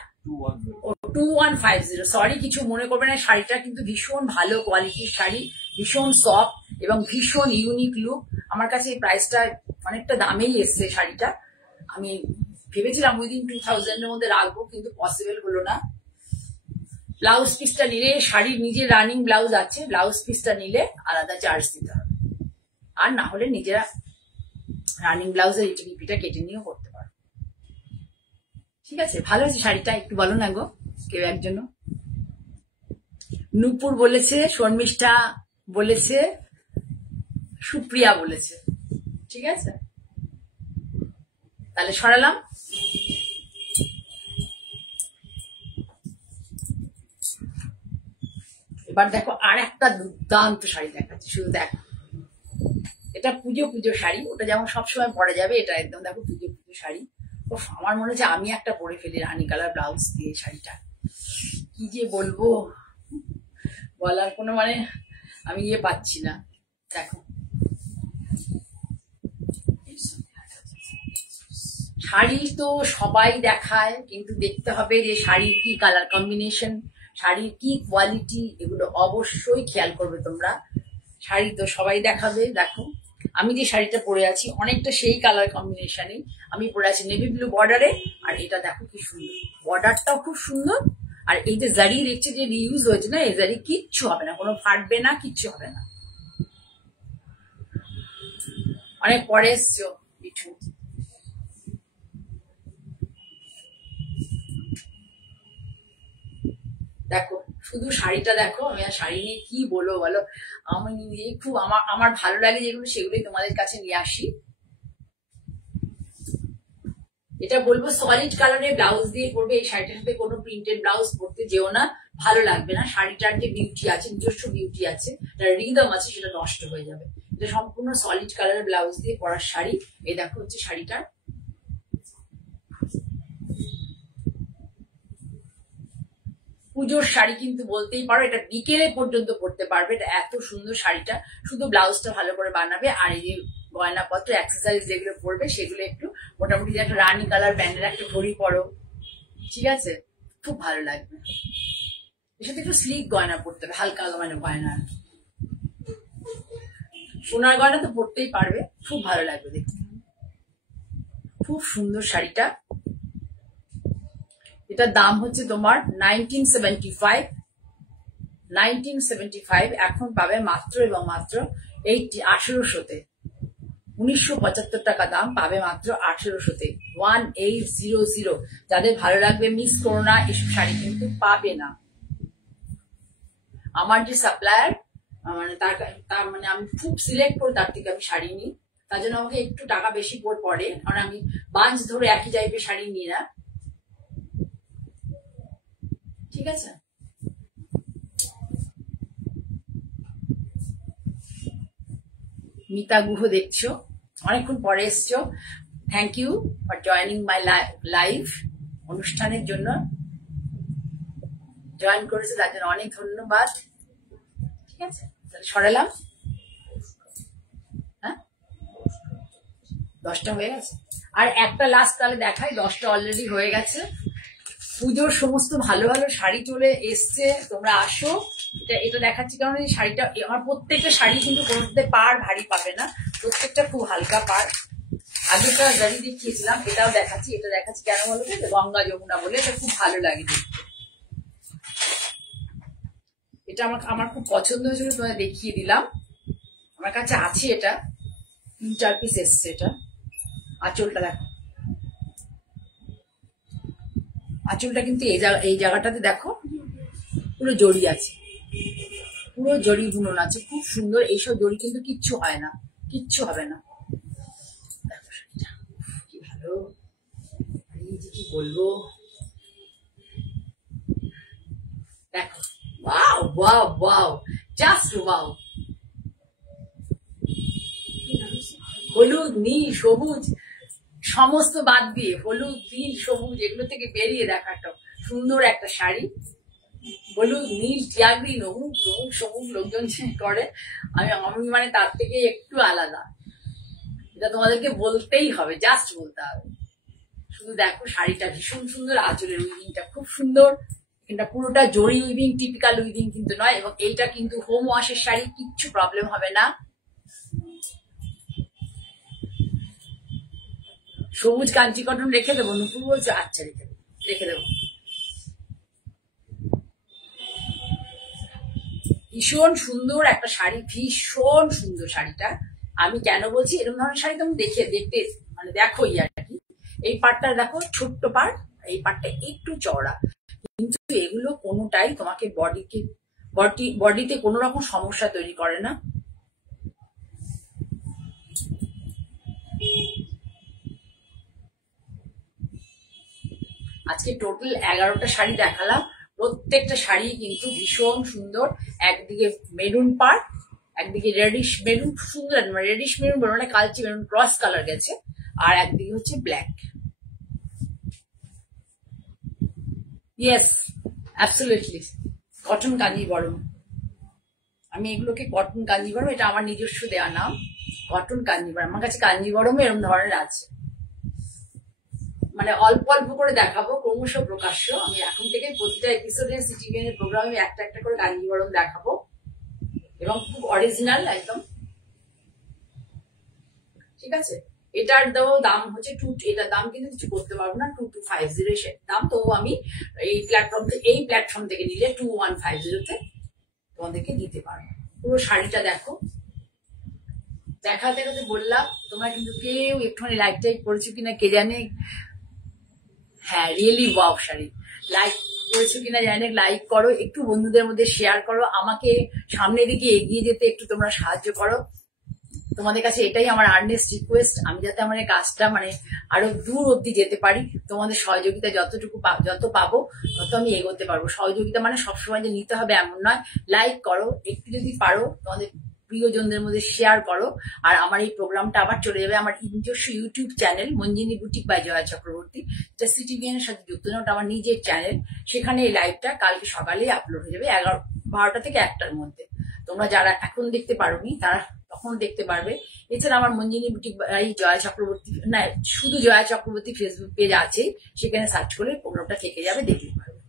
2150। সরি, কিছু মনে করবে না। শাড়িটা কিন্তু ভীষণ ভালো কোয়ালিটির শাড়ি, ভীষণ সফট এবং ভীষণ ইউনিক লুক। আমার কাছে এই প্রাইসটা অনেকটা দামেই এসছে শাড়িটা। আমি ভেবেছিলাম উইদিন 2000 এর মধ্যে রাখবো, কিন্তু পসিবল হলো না। ব্লাউজ পিসটা নিলে, শাড়ির নিজের রানিং ব্লাউজ আছে, ব্লাউজ পিসটা নিলে আলাদা চার্জ দিতে হবে। আর না হলে নিজেরা রানিং ব্লাউজের ইটিপিটা কেটে নিয়েও করতে পারো। ঠিক আছে, ভালো আছে শাড়িটা? একটু বলো না গো কেউ একজন। নূপুর বলেছে, শর্মিষ্ঠা বলেছে, সুপ্রিয়া বলেছে। ঠিক আছে, তাহলে সরালাম। এবার দেখো আর একটা দুর্দান্ত শাড়ি দেখাচ্ছি, শুধু দেখো। এটা পুজো শাড়ি, ওটা যেমন সবসময় পরে যাবে, এটা একদম দেখো পুজো শাড়ি। ও, আমার মনে হচ্ছে আমি একটা পরে ফেলি রানী কালার ব্লাউজ দিয়ে শাড়িটা। কি যে বলবো, বলার কোনো মানে আমি পাচ্ছি না। দেখো, শাড়ি তো সবাই দেখায়, কিন্তু দেখতে হবে যে শাড়ির কি কালার কম্বিনেশন, শাড়ির কি কোয়ালিটি, এগুলো অবশ্যই খেয়াল করবে তোমরা। শাড়ি তো সবাই দেখাবে। দেখো, আমি যে শাড়িটা পরে আছি অনেকটা সেই কালার কম্বিনেশনে আমি পরে আছি, নেভি ব্লু বর্ডারে। আর এটা দেখো কি সুন্দর, বর্ডারটাও খুব সুন্দর। আর এই যে জারি দেখছে যে রিউজ হয়েছে না, এই জারি কিচ্ছু হবে না, কোনো ফাটবে না, কিচ্ছু হবে না। অনেক পরে এসছো পিঠু। দেখো শুধু শাড়িটা দেখো। আমি আর শাড়ি নিয়ে কি বলো বলো। আমি নিজে খুব আমার ভালো লাগে যেগুলো, সেগুলোই তোমাদের কাছে নিয়ে আসি। এটা বলবো সলিড কালারের ব্লাউজ দিয়ে পরবে। এই শাড়িটার সাথে কোনো প্রিন্টেড ব্লাউজ পরতে যেও না, ভালো লাগবে না। শাড়িটার যে বিউটি আছে, নিজস্ব বিউটি আছে, তার রিদম আছে, সেটা নষ্ট হয়ে যাবে। এটা সম্পূর্ণ সলিড কালারের ব্লাউজ দিয়ে পরার শাড়ি। এই দেখো হচ্ছে শাড়িটার। পুজোর শাড়ি কিন্তু বলতেই পারো, এটা বিকেলে পর্যন্ত পরতে পারবে। এটা এত সুন্দর শাড়িটা, শুধু ব্লাউজটা ভালো করে বানাবে। আর এই যে গয়নাপত্র অ্যাক্সেসরিজ যেগুলো পরবে, সেগুলো একটু মোটামুটি একটা রানী কালার ব্যান্ডের একটা ঘড়ি পরো, ঠিক আছে, খুব ভালো লাগবে। এর সাথে একটু স্লিক গয়না পরতে হবে, হালকা মানে গয়না। সোনার গয়না তো পরতেই পারবে, খুব ভালো লাগবে দেখতে। খুব সুন্দর শাড়িটা। এটার দাম হচ্ছে তোমার 1975। এখন পাবে মাত্র এবং মাত্র 1800-তে। 1975 টাকা দাম, পাবে মাত্র 1800-তে। 1800। যাদের ভালো লাগবে মিস করো না, এসব শাড়ি কিন্তু পাবে না। আমার যে সাপ্লায়ার মানে তার মানে আমি খুব সিলেক্ট করে তার থেকে আমি শাড়ি নিই। তার জন্য আমাকে একটু টাকা বেশি পড়ে, কারণ আমি বাঞ্চ ধরে একই টাইপের শাড়ি নিই না। ঠিক আছে, মিতা গুহ দেখছো, অনেকক্ষণ পরে এসছো। Thank you for joining my live. অনুষ্ঠানের জন্য জয়েন করেছে, তার জন্য অনেক ধন্যবাদ। ঠিক আছে, তাহলে সরালাম। হ্যাঁ, 10টা হয়ে গেছে। আর একটা লাস্ট তাহলে দেখাই, 10টা অলরেডি হয়ে গেছে। পুজোর সমস্ত ভালো ভালো শাড়ি চলে এসছে, তোমরা আসো। এটা দেখাচ্ছি কারণ এই শাড়িটা, আমার প্রত্যেকটা শাড়ি কিন্তু কোনোটাতে পাড় ভারী পাবে না, প্রত্যেকটা খুব হালকা পাড়। আগেটা জারি দেখিয়েছিলাম, এটাও দেখাচ্ছি। এটা দেখাচ্ছি কেন বলো তো, গঙ্গা যমুনা বলে, এটা খুব ভালো লাগে দেখতে। এটা আমার খুব পছন্দ হয়েছিল, তোমায় দেখিয়ে দিলাম। আমার কাছে আছে এটা, 3-4 পিস এসছে। এটা আঁচলটা দেখো, আঁচলটা কিন্তু এই জায়গাটাতে দেখো পুরো জড়ি আছে, পুরো জড়ি বুনন আছে, খুব সুন্দর। এইসব জড়ি কিন্তু কিচ্ছু হয় না, কিচ্ছু হবে না। দেখো শাড়িটা কি ভালো, কি বলবো। দেখো, wow wow wow, just wow. হলুদ, নীল, সবুজ, সমস্ত বাদ দিয়ে হলুদ, নীল, সবুজ এগুলো থেকে বেরিয়ে দেখা একটা সুন্দর একটা শাড়ি। হলুদ, নীল, টিয়া গ্রিন, অমুক তমুক সবুজ লোকজন করে, আমি মানে তার থেকে একটু আলাদা। এটা তোমাদেরকে বলতেই হবে, জাস্ট বলতে হবে। শুধু দেখো শাড়িটা ভীষণ সুন্দর, আঁচলের উইভিংটা খুব সুন্দর, এটা পুরোটা জরি উইভিং, টিপিক্যাল উইভিং কিন্তু নয়। এবং এইটা কিন্তু হোম ওয়াশের শাড়ি, কিচ্ছু প্রবলেম হবে না। সবুজ কাঞ্চি কটন রেখে দেবো, নুপুর বলছে আচ্ছা রেখে দেবো। ভীষণ সুন্দর একটা শাড়ি, ভীষণ সুন্দর শাড়িটা। আমি কেন বলছি এরকম ধরনের শাড়ি তুমি দেখতে মানে দেখোই আর কি। এই পাটটা দেখো ছোট্ট পাট, এই পাটটা একটু চওড়া, কিন্তু এগুলো কোনোটাই তোমাকে বডিতে কোনো রকম সমস্যা তৈরি করে না। আজকে টোটাল 11টা শাড়ি দেখালাম, প্রত্যেকটা শাড়ি কিন্তু ভীষণ সুন্দর। একদিকে মেরুন পাড়, একদিকে রেডিশ মেরুন, সুন্দর রেডিশ মেরুন বলো না, কালচি মেরুন ক্রস কালার গেছে, আর একদিকে হচ্ছে black. Yes, absolutely cotton Kanjeevaram. আমি এগুলোকে কটন কাঞ্জিবরম, এটা আমার নিজস্ব দেওয়া নাম, কটন কাঞ্জিবরম। আমার কাছে কাঞ্জিবরম এরকম ধরনের আছে, মানে অল্প অল্প করে দেখাবো, ক্রমশ প্রকাশ্য। আমি এখন থেকে প্রতিটা এপিসোডে সিটিভিএনের প্রোগ্রামে একটা একটা করে কাঞ্জিবরম দেখাবো, এবং খুব অরিজিনাল একদম। ঠিক আছে, এটার দাম হচ্ছে এটার দাম কিন্তু কিছু করতে পারবো না, 2250 দাম। তো আমি এই প্ল্যাটফর্ম থেকে নিলে 2150-তে তোমাদেরকে দিতে পারবো। পুরো শাড়িটা দেখো, দেখাতে দেখাতে বললাম, তোমরা কিন্তু কেউ একটুখানি লাইক টাইক করেছো কিনা কে জানে। হ্যাঁ, রিয়েলি ওয়াও শাড়ি। লাইক করেছো কিনা জানি, লাইক করো, একটু বন্ধুদের মধ্যে শেয়ার করো, আমাকে সামনের দিকে এগিয়ে যেতে একটু তোমরা সাহায্য করো। তোমাদের কাছে এটাই আমার আর্নেস্ট রিকোয়েস্ট, আমি যাতে আমার এই কাজটা মানে আরো দূর অব্দি যেতে পারি। তোমাদের সহযোগিতা যত পাবো তত আমি এগোতে পারবো। সহযোগিতা মানে সবসময় যে নিতে হবে এমন নয়। লাইক করো, একটু যদি পারো তোমাদের প্রিয়জনদের মধ্যে শেয়ার করো। আর আমার এই প্রোগ্রামটা আবার চলে যাবে আমার নিজস্ব YouTube channel Manjini boutique by Joya Chakraborty, যেটা সিটিভিএন এর সাথে যুক্ত, ওটা আমার নিজের চ্যানেল। সেখানে এই লাইভটা কালকে সকালে আপলোড হয়ে যাবে 12টা থেকে 1টার মধ্যে। তোমরা যারা এখন দেখতে পারোনি তারা তখন দেখতে পারবে। এছাড়া আমার মঞ্জিনী বুটিক বাই জয়া চক্রবর্তী, না শুধু জয়া চক্রবর্তী ফেসবুক পেজ আছে, সেখানে সার্চ করে প্রোগ্রামটা থেকে যাবে, দেখতে পারবে।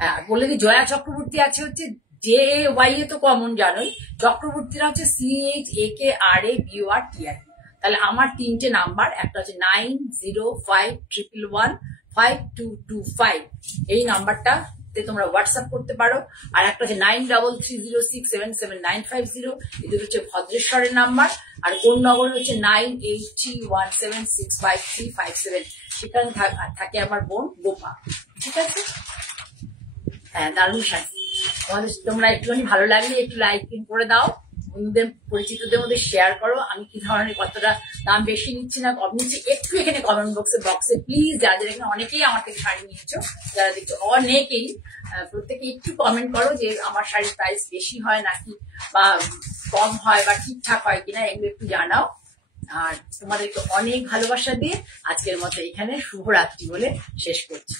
হ্যাঁ, বলে দিই জয়া চক্রবর্তী আছে হচ্ছে JAY তো কমন জানোই, চক্রবর্তীরা হচ্ছে CHAKRABURTI। তাহলে আমার 3টে নাম্বার, একটা হচ্ছে 9051115225, এই নাম্বারটাতে তোমরা হোয়াটসঅ্যাপ করতে পারো। আর একটা হচ্ছে 9330677950, এই দুটো হচ্ছে ভদ্রেশ্বরের নাম্বার। আর কোন নগর হচ্ছে 9831765357, সেখানে থাকে আমার বোন গোপা। ঠিক আছে, হ্যাঁ দারুণ শাড়ি। তোমরা একটুখানি ভালো লাগলে একটু লাইক করে দাও, বন্ধুদের পরিচিতদের মধ্যে শেয়ার করো। আমি কি ধরনের, কতটা দাম বেশি নিচ্ছি না কম নিচ্ছি, একটু এখানে কমেন্ট বক্সে প্লিজ, যাদের এখানে অনেকেই আমার থেকে শাড়ি নিয়েছো, যারা দেখছো অনেকেই, প্রত্যেকে একটু কমেন্ট করো যে আমার শাড়ির প্রাইস বেশি হয় নাকি, বা কম হয়, বা ঠিকঠাক হয় কিনা, এগুলো একটু জানাও। আর তোমাদেরকে অনেক ভালোবাসা দিয়ে আজকের মতো এখানে শুভরাত্রি বলে শেষ করছি।